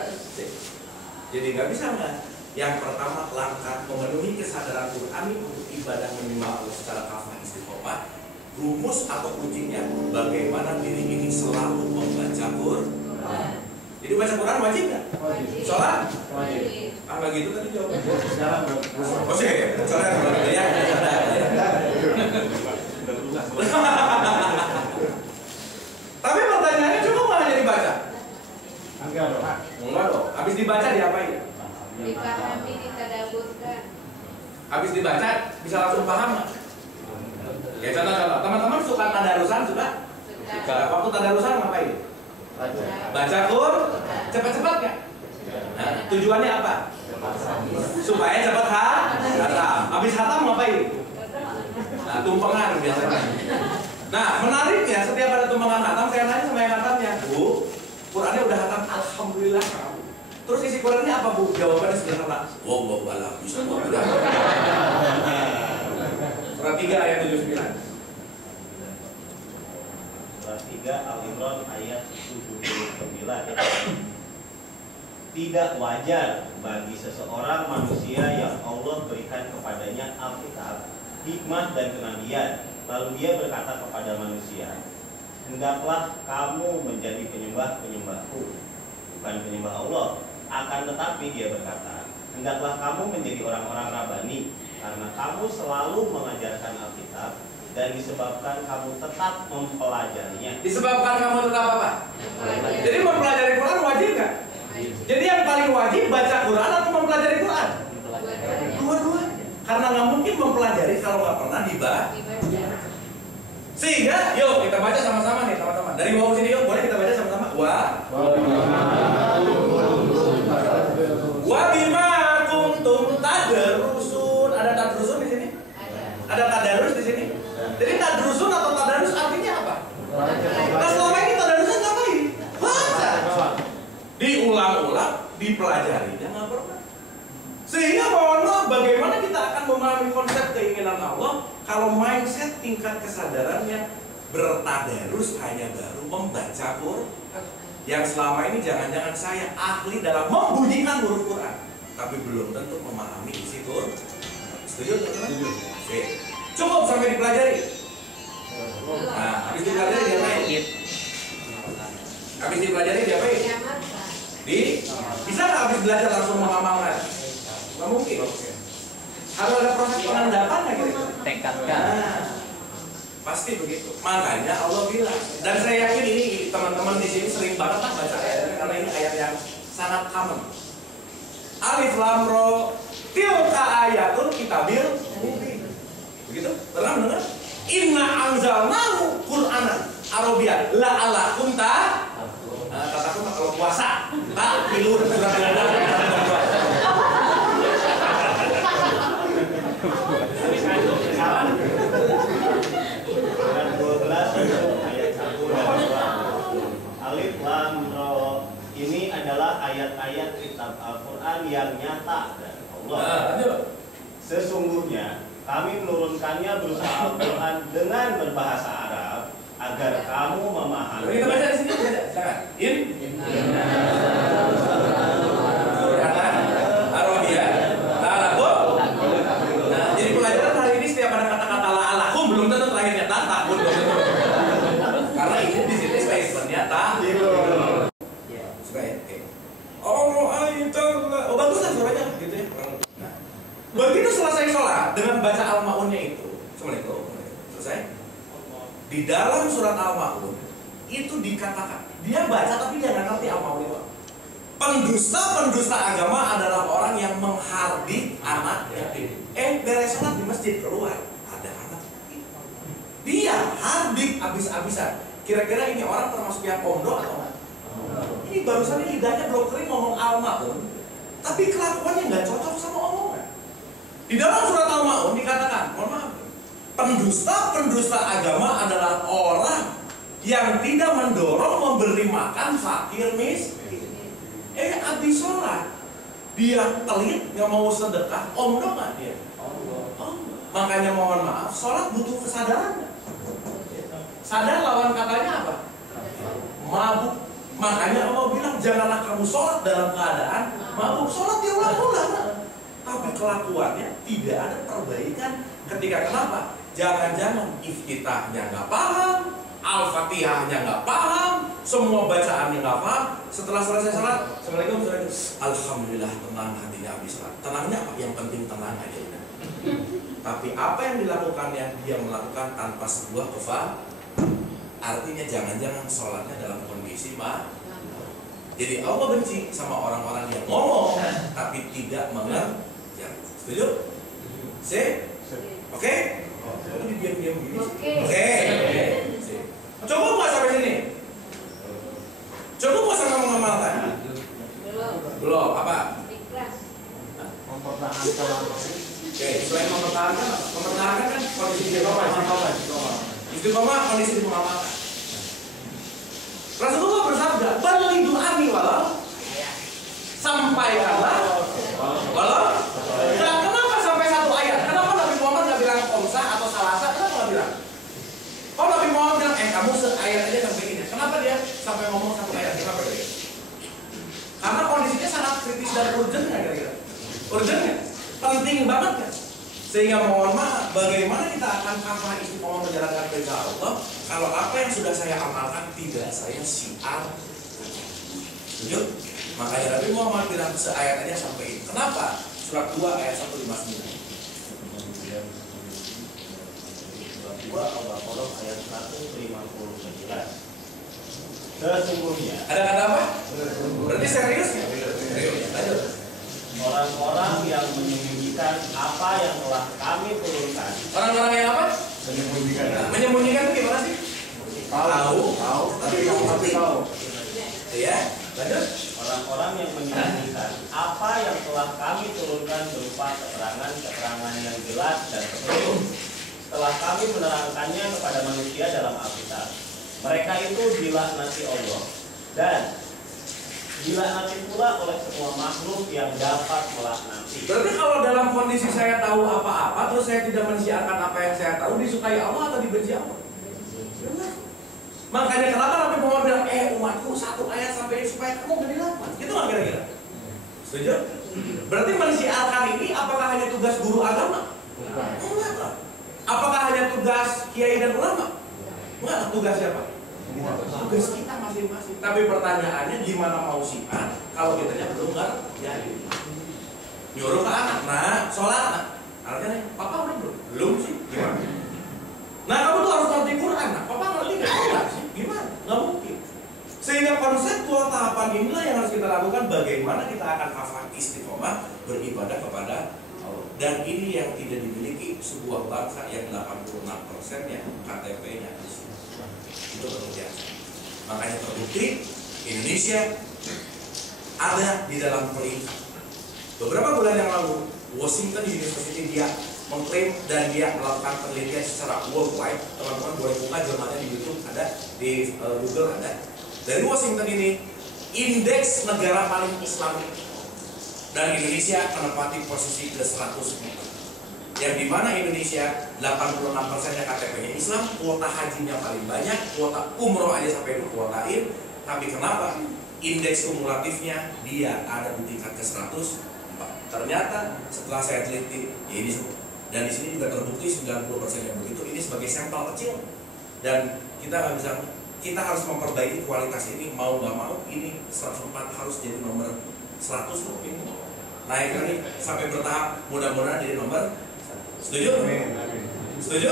Jadi nggak bisa nggak? Yang pertama langkah memenuhi kesadaran Quran untuk ibadah minimal Allah secara kafah istiqomah. Rumus atau kuncinya bagaimana diri ini selalu membaca Quran. Jadi baca Quran wajib nggak? Wajib. Sholat? Wajib. Nggak gitu tadi jawabnya. Sekarang Oh sih, sholat ya. Tapi pertanyaannya cukup nggak hanya dibaca? Enggak dong. Habis dibaca diapain? Dipahami, ditadaburkan. Habis dibaca bisa langsung paham nggak? Ya contoh-contoh. Teman-teman suka tadarusan suka? Waktu tadarusan ngapain? Baca Quran cepat-cepat nggak? Nah, tujuannya apa? Supaya cepat hatam. Habis hatam ngapain? Nah, tumpengan biasanya. Nah, menariknya setiap ada tumpengan hatam saya nanya sama yang hatamnya, Bu, Qurannya udah hatam, alhamdulillah. Terus isi Qurannya apa, Bu? Jawabannya sederhana. Wallahu a'lam bishawab. Surat 3 ayat 79. Surat 3 Al-Imran ayat 79. Tidak wajar bagi seseorang manusia yang Allah berikan kepadanya Alkitab, hikmah dan kenabian, lalu dia berkata kepada manusia, hendaklah kamu menjadi penyembah-penyembahku, bukan penyembah Allah. Akan tetapi dia berkata, hendaklah kamu menjadi orang-orang Rabbani, karena kamu selalu mengajarkan Alkitab, dan disebabkan kamu tetap mempelajarinya. Disebabkan kamu tetap apa? Jadi mempelajari Quran wajib nggak? Jadi yang paling wajib baca Quran atau mempelajari Quran? Dua-duanya. Karena nggak mungkin mempelajari kalau nggak pernah dibaca. Sehingga, yuk kita baca sama-sama nih teman-teman. Dari bawah sini yuk, boleh kita baca sama-sama. Wa bima kuntum tadrusun. Ada tadrusun di sini? Ada tadarus di sini? Jadi tadrusun atau tadarus artinya apa? Nah selama ini tadarusan ngapain? Baca. Diulang-ulang, dipelajarinya nggak pernah. Sehingga mohon maaf, bagaimana kita akan memahami konsep keinginan Allah kalau mindset tingkat kesadarannya bertadarus hanya baru membaca Quran. Yang selama ini jangan-jangan saya ahli dalam membunyikan huruf Quran, tapi belum tentu memahami isi Quran. Setuju teman-teman? Setuju. Oke. Cukup sampai dipelajari. Nah, habis dipelajari diapain? Habis dipelajari diapain? Bisa nggak habis belajar langsung mengamalkan? Nggak mungkin. Harus ada proses pengendapan gitu. Tekadkan. Nah, pasti begitu. Makanya Allah bilang. Dan saya yakin ini teman-teman di sini sering banget lah baca ayat ini karena ini ayat yang sangat common. Alif Lam Ra tilka ayatul kitabil mubin. Begitu? Pernah mendengar? Inna anzalnahu Qur'anan Arabiyyan la'allakum kataku kalau puasa tak pilur surat Surat 12 ayat 1 dan 2. Alif Lam Ra. Ini adalah ayat-ayat kitab Al-Quran yang nyata dari Allah. Sesungguhnya kami menurunkannya berupa Al-Quran dengan berbahasa Arab agar kamu memahami. Kita baca di sini, silakan. Nah, begitu selesai sholat dengan baca Al-Ma'unnya itu, selesai. Di dalam surat Al-Ma'un itu dikatakan, dia baca tapi dia nggak ngerti Al-Ma'un itu. Pendusta agama adalah orang yang menghardik anak yatim. Beres sholat di masjid keluar, ada anak yatim. Dia hardik abis-abisan. Kira-kira ini orang termasuk yang pondok atau enggak? Ini barusan lidahnya belum kering ngomong Al-Ma'un, tapi kelakuannya nggak cocok sama omongan. Di dalam surat Al-Ma'un dikatakan, mohon maaf, pendusta agama adalah orang yang tidak mendorong memberi makan fakir miskin. Abis sholat dia telit nggak mau sedekah, omdo nggak dia? Makanya mohon maaf, sholat butuh kesadaran. Sadar lawan katanya apa? Mabuk. Makanya Allah bilang janganlah kamu sholat dalam keadaan mabuk. Sholat diulang-ulang, tapi kelakuannya tidak ada perbaikan. Ketika kenapa? Jangan-jangan iftitahnya nggak paham, Al-Fatihahnya nggak paham, semua bacaannya nggak paham. Setelah selesai sholat, Assalamualaikum, alhamdulillah tenang hatinya habis sholat. Tenangnya apa? Yang penting tenang aja udah. Tapi apa yang dilakukannya, dia melakukan tanpa sebuah artinya jangan-jangan sholatnya dalam kondisi Jadi Allah benci sama orang-orang yang ngomong tapi tidak mengerti. Setuju? Oke? Lu diam-diam gini. Oke. Coba nggak sampai sini? Coba nggak sampai mengamalkan? Belum. Apa? Mempertahankan. Oke, selain mempertahankan kan kondisi istiqomah kondisi mengamalkan. Rasulullah bersabda, "Balidu ami walau." Sampaikanlah walau. Nah, kenapa sampai satu ayat? Kenapa Nabi Muhammad nggak bilang komsa atau salasa? Kenapa nggak bilang? Kalau Nabi Muhammad bilang, kamu seayat aja sampai ini. Kenapa dia sampai ngomong satu ayat? Kenapa dia? Karena kondisinya sangat kritis dan urgent nggak kira-kira? Urgent nggak? Penting banget kan? Sehingga mohon maaf, bagaimana kita akan kafah istiqomah menjalankan perintah Allah kalau apa yang sudah saya amalkan tidak saya siar? Setuju? Makanya Nabi Muhammad bilang seayat aja sampai ini. Kenapa? Surat 2 ayat 159. Surat 2 Al-Baqarah ayat 159. Sesungguhnya. Ada kata apa? Berarti serius ya? Serius. Lanjut. Orang-orang yang menyembunyikan apa yang telah kami turunkan. Orang-orang yang apa? Menyembunyikan. Menyembunyikan itu gimana sih? Tahu. Tapi tahu. Ya, lanjut. Orang-orang yang menyembunyikan apa yang telah kami turunkan berupa keterangan yang jelas dan petunjuk. Setelah kami menerangkannya kepada manusia dalam Alkitab, mereka itu dilaknati Allah dan dilaknati pula oleh semua makhluk yang dapat melaknati. Berarti kalau dalam kondisi saya tahu apa-apa terus saya tidak mensiarkan apa yang saya tahu, disukai Allah atau dibenci Allah? Benar. Makanya kenapa Nabi Muhammad bilang, umatku satu ayat sampai ini supaya kamu gak dilakukan. Gitu nggak kira-kira? Setuju? Berarti mensiarkan ini apakah hanya tugas guru agama? Enggak. Apakah hanya tugas kiai dan ulama? Enggak. Tugas siapa? Tugas kita masing-masing. Tapi pertanyaannya gimana mau siar kalau kitanya belum jadi? Nyuruh ke anak, nah sholat, nah artinya papa udah belum sih, gimana? Nah kamu tuh harus ngerti Quran, nah papa ngerti nggak sih, gimana? Nggak mungkin. Sehingga konsep dua tahapan inilah yang harus kita lakukan. Bagaimana kita akan hafal istiqomah beribadah kepada Allah. Dan ini yang tidak dimiliki sebuah bangsa yang 86%-nya KTP-nya itu berbeda. Makanya terbukti Indonesia ada di dalam peringkat. Beberapa bulan yang lalu Washington University dia mengklaim dan dia melakukan penelitian secara worldwide. Teman-teman boleh buka jurnalnya di YouTube, ada di Google ada. Dari Washington ini indeks negara paling Islami dan Indonesia menempati posisi ke-104. Yang dimana Indonesia 86%-nya KTP-nya Islam, kuota hajinya paling banyak, kuota umroh aja sampai dikuotain. Tapi kenapa? Indeks kumulatifnya dia ada di tingkat ke-104. Ternyata setelah saya teliti, ya ini semua. Dan di sini juga terbukti 90% yang begitu. Ini sebagai sampel kecil. Dan kita nggak bisa, kita harus memperbaiki kualitas ini mau nggak mau. Ini 104 harus jadi nomor 100 mungkin. naik lagi sampai bertahap, mudah-mudahan jadi nomor 1. Setuju? Setuju?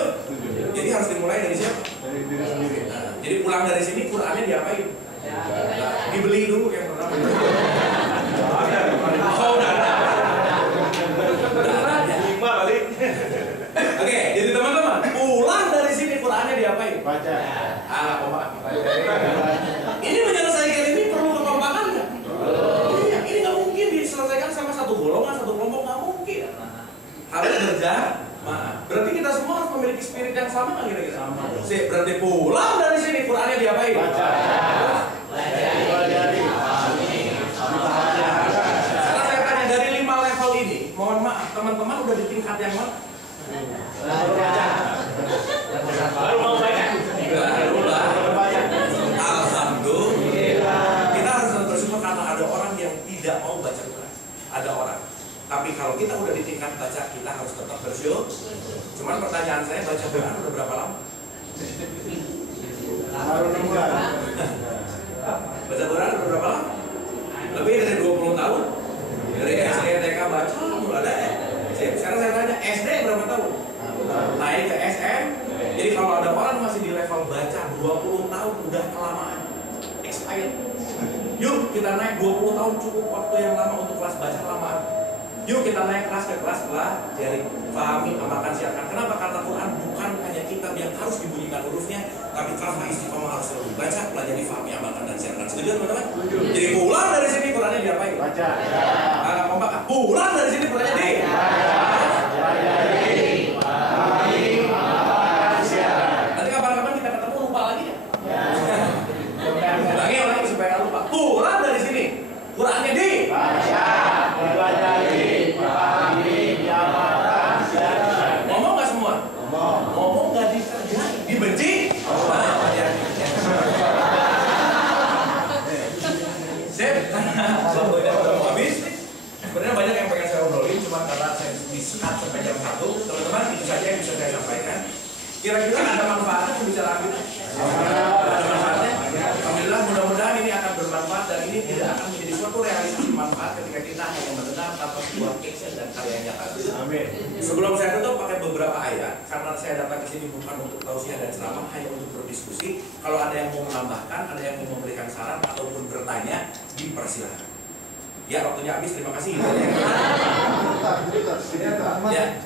Jadi harus dimulai dari siapa? Dari diri sendiri. Nah, jadi pulang dari sini Qurannya diapain? Dibeli dulu yang pertama. Saudara. Oke, jadi teman-teman, pulang dari sini Qurannya diapain? Baca. Ini menyelesaikan ini perlu kekompakan nggak? Iya, ini nggak mungkin diselesaikan sama satu golongan, satu kelompok, nggak mungkin. Harus berjamaah. Berarti kita semua harus memiliki spirit yang sama nggak kira-kira? Sama. Berarti pulang dari sini Qurannya diapain? Baca. Sekarang saya tanya dari 5 level ini, mohon maaf teman-teman udah di tingkat yang mana? Baru mau baca. Alhamdulillah. Kita harus bersyukur karena ada orang yang tidak mau baca Quran. Ada orang. Tapi kalau kita udah di tingkat baca, kita harus tetap bersyukur. Cuman pertanyaan saya, baca Quran udah berapa lama? Baru 6 bulan. Baca Quran udah berapa lama? Lebih dari 20 tahun. Dari SD, TK baca mulai ada. Sekarang saya tanya, SD berapa tahun? Naik ke SM. Jadi kalau ada orang masih di level baca 20 tahun udah kelamaan, expired. Yuk kita naik 20 tahun cukup waktu yang lama untuk kelas baca kelamaan. Yuk kita naik kelas ke kelas pelajari, pahami, amalkan, siapkan. Kenapa? Karena Quran bukan hanya kitab yang harus dibunyikan hurufnya, tapi kafa istiqomah harus selalu baca, pelajari, pahami, amalkan, dan siapkan. Setuju teman-teman? Jadi pulang dari sini Qurannya diapain? Baca. Agak kompak. Pulang dari sini Qurannya di. Nanti kapan-kapan kita ketemu lupa lagi ya? Ulangi supaya nggak lupa. Pulang dari sini Qurannya di. Ngomong nggak semua? Ngomong nggak dikerjain, dibenci? Sip, waktunya udah mau habis. Sebenarnya banyak yang pengen saya obrolin, cuma karena saya di-cut sampai jam 1. Teman-teman, itu saja yang bisa saya sampaikan. Kira-kira ada manfaatnya pembicaraan kita? Ada manfaatnya? Alhamdulillah, mudah-mudahan ini akan bermanfaat dan ini tidak akan menjadi suatu realisasi manfaat ketika kita hanya mendengar tanpa sebuah action dan karya nyata. Amin. Sebelum saya tutup pakai beberapa ayat, karena saya datang ke sini bukan untuk tausiah dan ceramah, hanya untuk berdiskusi. Kalau ada yang mau menambahkan, ada yang mau memberikan saran ataupun bertanya, dipersilakan. Ya, waktunya habis. Terima kasih. Ya.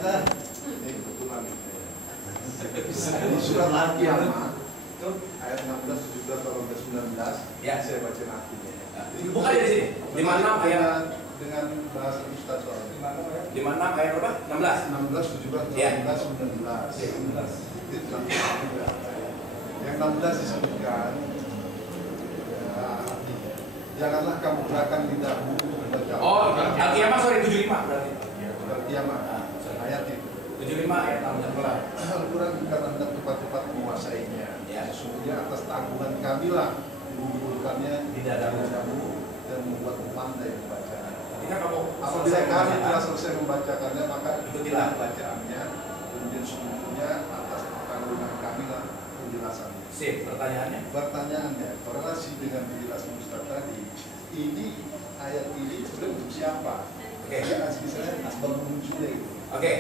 Di surat Al-Qiyamah itu ayat 16, 17, 18, 19. Ya, saya baca artinya. Bukan di sini. 56 ayat dengan bahasa Ustaz soalnya. 56 ayat berapa? 16. 16, 17, 18, 19. Itu yang 16 disebutkan. Janganlah kamu gerakan lidahmu untuk membaca. Oh, Al-Qiyamah sorry 75 berarti. Al-Qiyamah ayat itu. 75 ayat 16. Al-Quran bukan hendak cepat-cepat menguasainya. Ya. Sesungguhnya atas tanggungan kamilah mengumpulkannya di dadamu dan membuatmu pandai membaca. Ketika kamu Apabila kami telah selesai membacakannya, maka ikutilah bacaannya. Kemudian sesungguhnya atas tanggungan kamilah penjelasannya. Sip, pertanyaannya. Pertanyaannya, korelasi dengan penjelasan Ustaz tadi, ini ayat ini sebenarnya untuk siapa? Oke. Ya, misalnya asbab munculnya itu. Oke.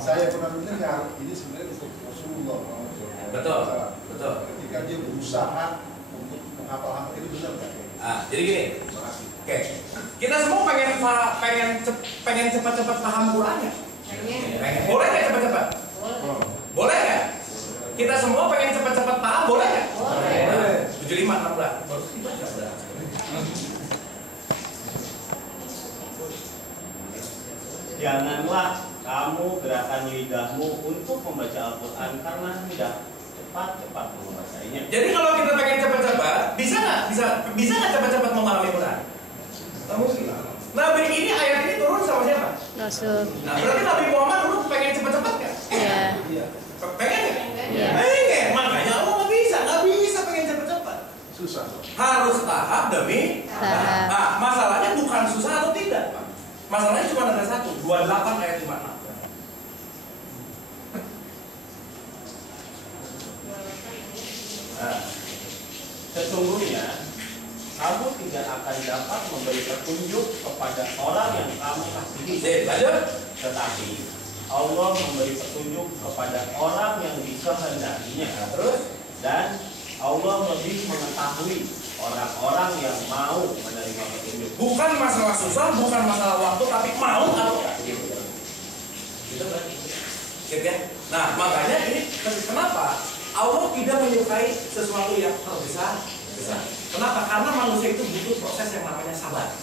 Saya pernah mendengar ini sebenarnya untuk Rasulullah. Betul. Betul. Ketika dia berusaha untuk menghafal itu benar nggak? Jadi gini. Oke. Kita semua pengen cepat-cepat paham Qurannya. Pengen. Boleh nggak cepat-cepat? Boleh ya? Kita semua pengen cepat-cepat paham, boleh nggak? Boleh. 75 16. Baru dibaca udah. Janganlah kamu gerakan lidahmu untuk membaca Al-Quran karena tidak cepat-cepat membacanya. Jadi kalau kita pengen cepat-cepat, bisa nggak cepat-cepat memahami Quran? Tak mungkin. Nabi ini ayat ini turun sama siapa? Rasul. Nah, berarti Nabi Muhammad dulu pengen cepat-cepat nggak? Iya. Pengen nggak? Iya. Pengen. Makanya Allah nggak bisa pengen cepat-cepat. Susah. Harus tahap demi Tahap. Nah, masalahnya bukan susah atau tidak, Pak. Masalahnya cuma ada satu, 28 ayat 56. Sesungguhnya kamu tidak akan dapat memberi petunjuk kepada orang yang kamu kasihi. Lanjut. Tetapi Allah memberi petunjuk kepada orang yang dikehendakinya. Terus Dan Allah lebih mengetahui orang-orang yang mau menerima petunjuk. bukan masalah susah, bukan masalah waktu, tapi mau atau enggak. Gitu kan? Gitu ya? Nah, makanya ini kenapa Allah tidak menyukai sesuatu yang besar. Kenapa? Karena manusia itu butuh proses yang namanya sabar.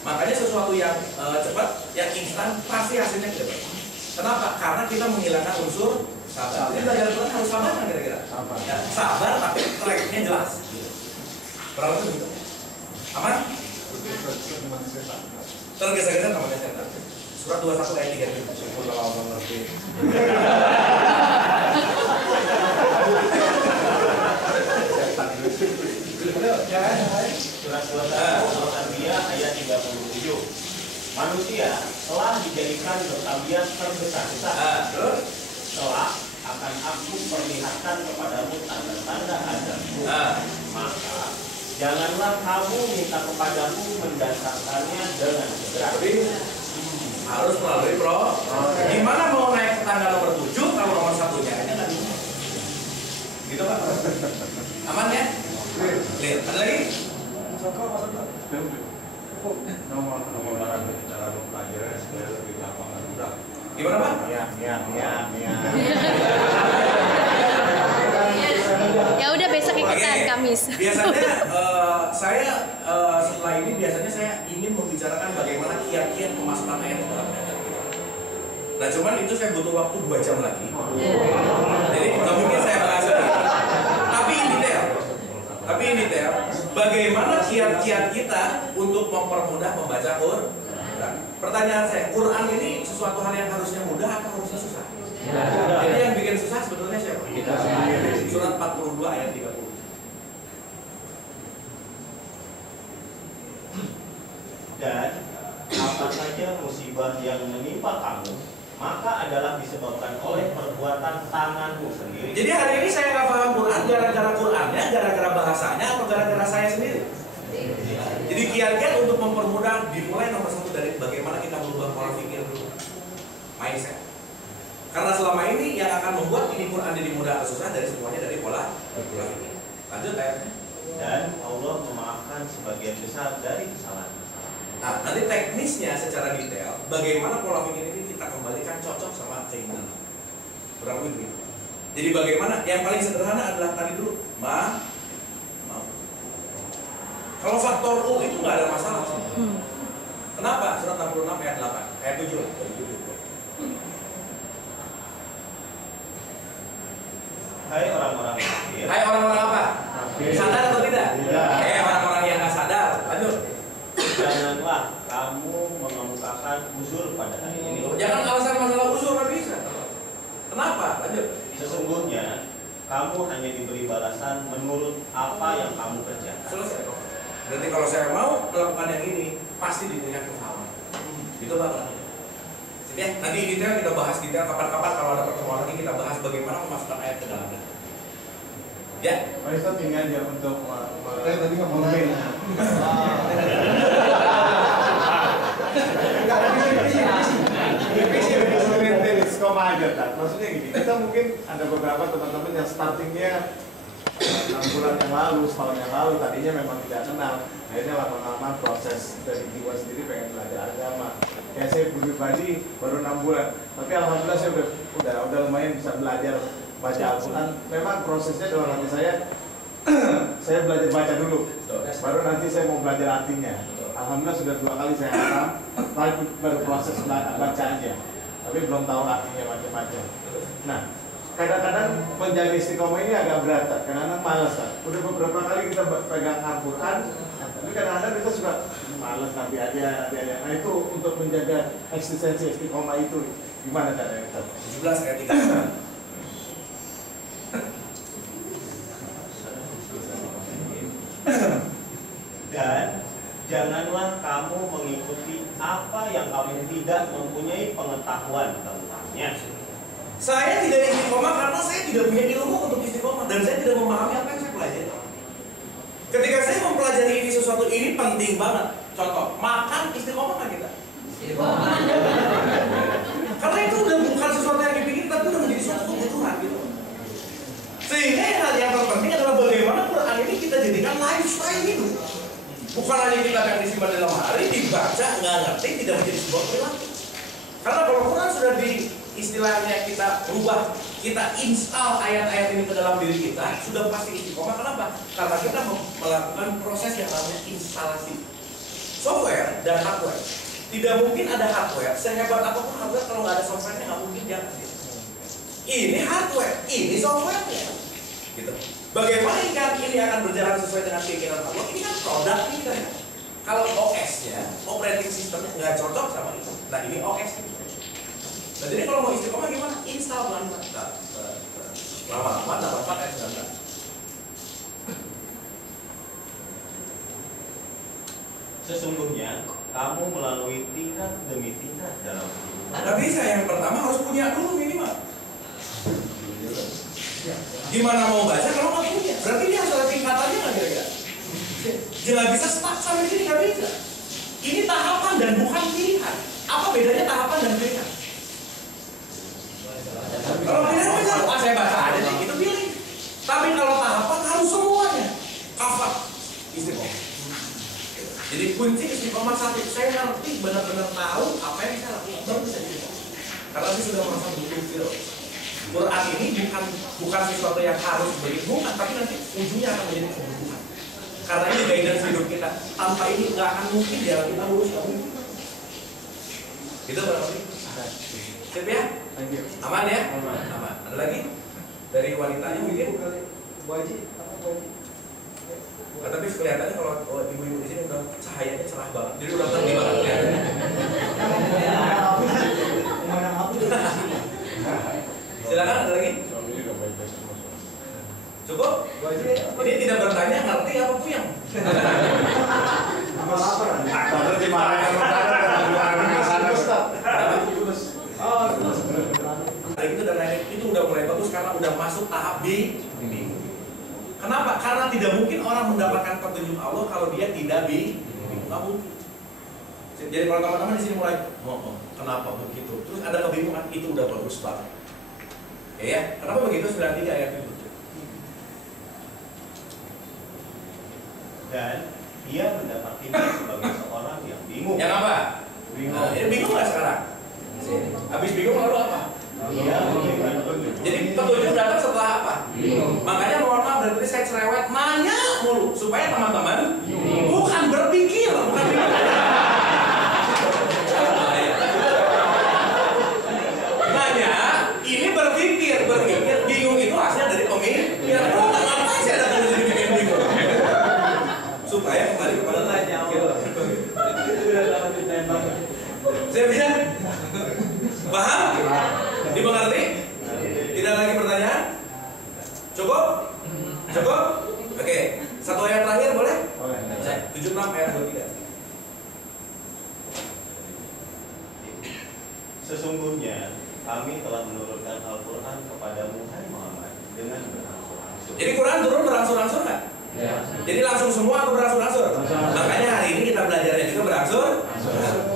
Makanya sesuatu yang cepat, yang instan, pasti hasilnya tidak baik. Kenapa? Karena kita menghilangkan unsur sabar. Jadi belajar Quran harus sabar kan kira-kira? Ya, sabar tapi tracknya jelas. Berapa itu? Aman? Tergesa-gesa namanya setan. Surat 21 ayat 3. Syukur kalau Allah ngerti. Surat 21 Al-Anbiya ayat 37. Manusia telah dijadikan bertabiat tergesa-gesa. Terus? Kelak akan aku perlihatkan kepadamu tanda-tanda azabku. Maka janganlah kamu minta kepadaku mendatangkannya dengan segera. Jadi harus melalui gimana mau naik ke tangga nomor 7 kalau nomor 1-nya aja nggak bisa. Gitu Pak? Aman ya? Clear. Ada lagi? Gimana Pak? Ya udah besok ikutan Kamis. Biasanya saya setelah ini biasanya saya ingin membicarakan bagaimana kiat-kiat pemasukan ayat dalam ayat. Nah cuman itu saya butuh waktu 2 jam lagi. Jadi nggak mungkin saya bahas lagi. Tapi ini detail. Bagaimana kiat-kiat kita untuk mempermudah membaca Quran? Pertanyaan saya, Quran ini sesuatu hal yang harusnya mudah atau harusnya susah? Jadi yang bikin susah sebetulnya siapa? Kita sendiri. Surat 42 ayat 30. Dan apa saja musibah yang menimpa kamu, maka adalah disebabkan oleh perbuatan tanganmu sendiri. Jadi hari ini saya nggak paham Quran gara-gara Qurannya, gara-gara bahasanya, atau gara-gara saya sendiri? Jadi kiat-kiat untuk mempermudah dimulai nomor 1 dari bagaimana kita merubah pola pikir dulu, mindset. Karena selama ini yang akan membuat ini Quran jadi mudah atau susah dari semuanya dari pola pikir. Lanjut ayatnya. Dan Allah memaafkan sebagian besar dari kesalahan. Nah, nanti teknisnya secara detail, bagaimana pola pikir ini kita kembalikan cocok sama keinginan. Kurang lebih begitu. Jadi bagaimana? Yang paling sederhana adalah tadi dulu, mau. Kalau faktor U itu nggak ada masalah sih. Kenapa? Surat 66 ayat 8, ayat 7 lah. Hai orang-orang kafir. Hai orang-orang apa? Sadar atau tidak? Orang-orang yang nggak sadar. Lanjut. Janganlah kamu mengemukakan uzur pada hari ini. Jangan alasan masalah uzur, nggak bisa. Kenapa? Lanjut. Sesungguhnya kamu hanya diberi balasan menurut apa yang kamu kerjakan. Selesai. Berarti kalau saya mau melakukan yang ini, pasti diberikan kefahaman. Gitu Pak. Oke, nanti detail kita bahas detail kapan-kapan kalau ada pertemuan lagi kita bahas bagaimana memasukkan ayat ke dalamnya. Ya. Pak Ustadz tinggal aja untuk Saya tadi nggak mau nanya. Koma aja, Tat. Maksudnya gini, kita mungkin ada beberapa teman-teman yang startingnya 6 bulan yang lalu, setahun yang lalu, tadinya memang tidak kenal. Akhirnya lama-lama proses dari jiwa sendiri pengen belajar agama. Kayak saya pribadi baru 6 bulan, tapi alhamdulillah saya udah lumayan bisa belajar baca Al-Quran. Memang prosesnya dalam hati saya belajar baca dulu, baru nanti saya mau belajar artinya. Alhamdulillah sudah 2 kali saya hafal, tapi baru proses baca aja, tapi belum tahu artinya macam-macam. Nah, kadang-kadang menjaga istiqomah ini agak berat, kadang-kadang malas. Udah beberapa kali kita pegang Al-Quran, tapi kadang-kadang kita suka malas nanti aja. Nah itu untuk menjaga eksistensi istiqomah itu gimana caranya? 17 ayat 3. Dan janganlah kamu mengikuti apa yang kamu tidak mempunyai pengetahuan tentangnya. Saya tidak istiqomah karena saya tidak punya ilmu untuk istiqomah dan saya tidak memahami apa yang saya pelajari. Ketika saya mempelajari ini sesuatu ini penting banget. contoh, makan istiqomah nggak kita? Karena itu udah bukan sesuatu yang dipikir, tapi udah menjadi suatu kebutuhan gitu. Sehingga yang terpenting adalah bagaimana Quran ini kita jadikan lifestyle hidup. Bukan hanya kita yang disimpan dalam hari, dibaca, nggak ngerti, tidak menjadi sebuah perilaku. Karena kalau Quran sudah di istilahnya kita rubah, kita install ayat-ayat ini ke dalam diri kita, sudah pasti istiqomah. Kenapa? Karena kita melakukan proses yang namanya instalasi software dan hardware. Tidak mungkin ada hardware, sehebat apapun hardware kalau nggak ada softwarenya nggak mungkin jalan. Ini hardware, ini softwarenya. Gitu. Bagaimana ikan ini akan berjalan sesuai dengan keinginan Allah? Ini kan produk ini kan. Kalau OS-nya, operating systemnya nggak cocok sama itu. Nah ini OS gitu. Nah jadi kalau mau istiqomah gimana? Install pelan-pelan. Lama-lama dapat 4 ayat 19. Sesungguhnya kamu melalui tingkat demi tingkat dalam hidup. Nggak bisa, yang pertama harus punya dulu minimal. Gimana mau baca kalau nggak punya? Berarti dia harus ada tingkatannya nggak kira-kira? Jangan bisa stuck sampai sini, nggak bisa. Ini tahapan dan bukan pilihan. Apa bedanya tahapan dan pilihan? Kalau pilihan bisa, saya baca aja sih, itu pilih. Tapi kalau tahapan harus semuanya cover istiqomah. Jadi kunci istiqomah satu, saya ngerti benar-benar tahu apa yang saya lakukan baru bisa istiqomah. Karena saya sudah merasa butuh Quran ini bukan sesuatu yang harus begitu, bukan, tapi nanti ujungnya akan menjadi kebutuhan. Karena ini guidance hidup kita. Tanpa ini nggak akan mungkin jalan kita lurus, nggak mungkin. Gitu berarti. Siap ya? Aman ya? Aman. Ada lagi dari wanitanya mungkin? Wajib, apa wajib? Nah, tapi kelihatannya kalau ibu-ibu di sini udah cahayanya cerah banget, jadi udah ngerti banget kelihatannya. Silakan, ada lagi? Cukup? Ini tidak bertanya, ngerti apa puyeng? Itu dan lain itu udah mulai bagus karena udah masuk tahap bimbing. Kenapa? Karena tidak mungkin orang mendapatkan petunjuk Allah kalau dia tidak bimbing. Nggak mungkin. Jadi kalau teman-teman di sini mulai, kenapa begitu? Terus ada kebingungan, itu udah bagus banget. Ya, kenapa begitu? 93 ayat 7. Dan dia mendapatinya sebagai seorang yang bingung. Yang apa? Bingung. Nah, ini bingung nggak sekarang? Habis bingung lalu apa? Dia memberikan petunjuk. Jadi petunjuk datang setelah apa? Makanya mohon maaf dari tadi saya cerewet nanya mulu supaya teman-teman bukan berpikir, bukan pikir. Nanya, ini berpikir, bingung itu hasil dari pemikiran. Bukan apa sih ada dari bikin bingung. Supaya kembali kepada tanya. Saya bisa? Paham? Dimengerti? Tidak lagi pertanyaan? Cukup? Cukup? Oke, satu ayat terakhir boleh? Boleh. 76 ayat 23. Sesungguhnya kami telah menurunkan Al-Quran kepadamu hai Muhammad dengan berangsur-angsur. Jadi Quran turun berangsur-angsur nggak? Ya. Jadi langsung semua atau berangsur-angsur? Makanya hari ini kita belajarnya juga berangsur.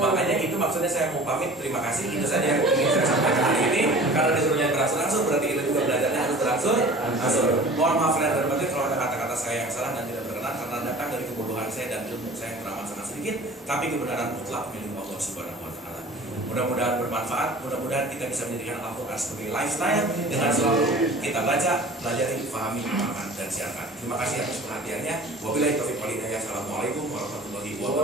Makanya itu maksudnya saya mau pamit, terima kasih. Itu saja yang ingin saya sampaikan hari ini. Karena disuruhnya berangsur-angsur, berarti kita juga belajarnya harus berangsur-angsur. Mohon maaf lahir dan batin kalau ada kata-kata saya yang salah dan tidak berkenan karena datang dari kebodohan saya dan ilmu saya yang teramat sangat sedikit. Tapi kebenaran mutlak milik Allah Subhanahu Wa Taala. Mudah-mudahan bermanfaat, mudah-mudahan kita bisa menjadikan Al-Quran sebagai lifestyle dengan selalu kita baca, pelajari, pahami, amalkan, dan siarkan. Terima kasih atas perhatiannya. Wabillahi taufiq wal hidayah. Assalamualaikum warahmatullahi wabarakatuh.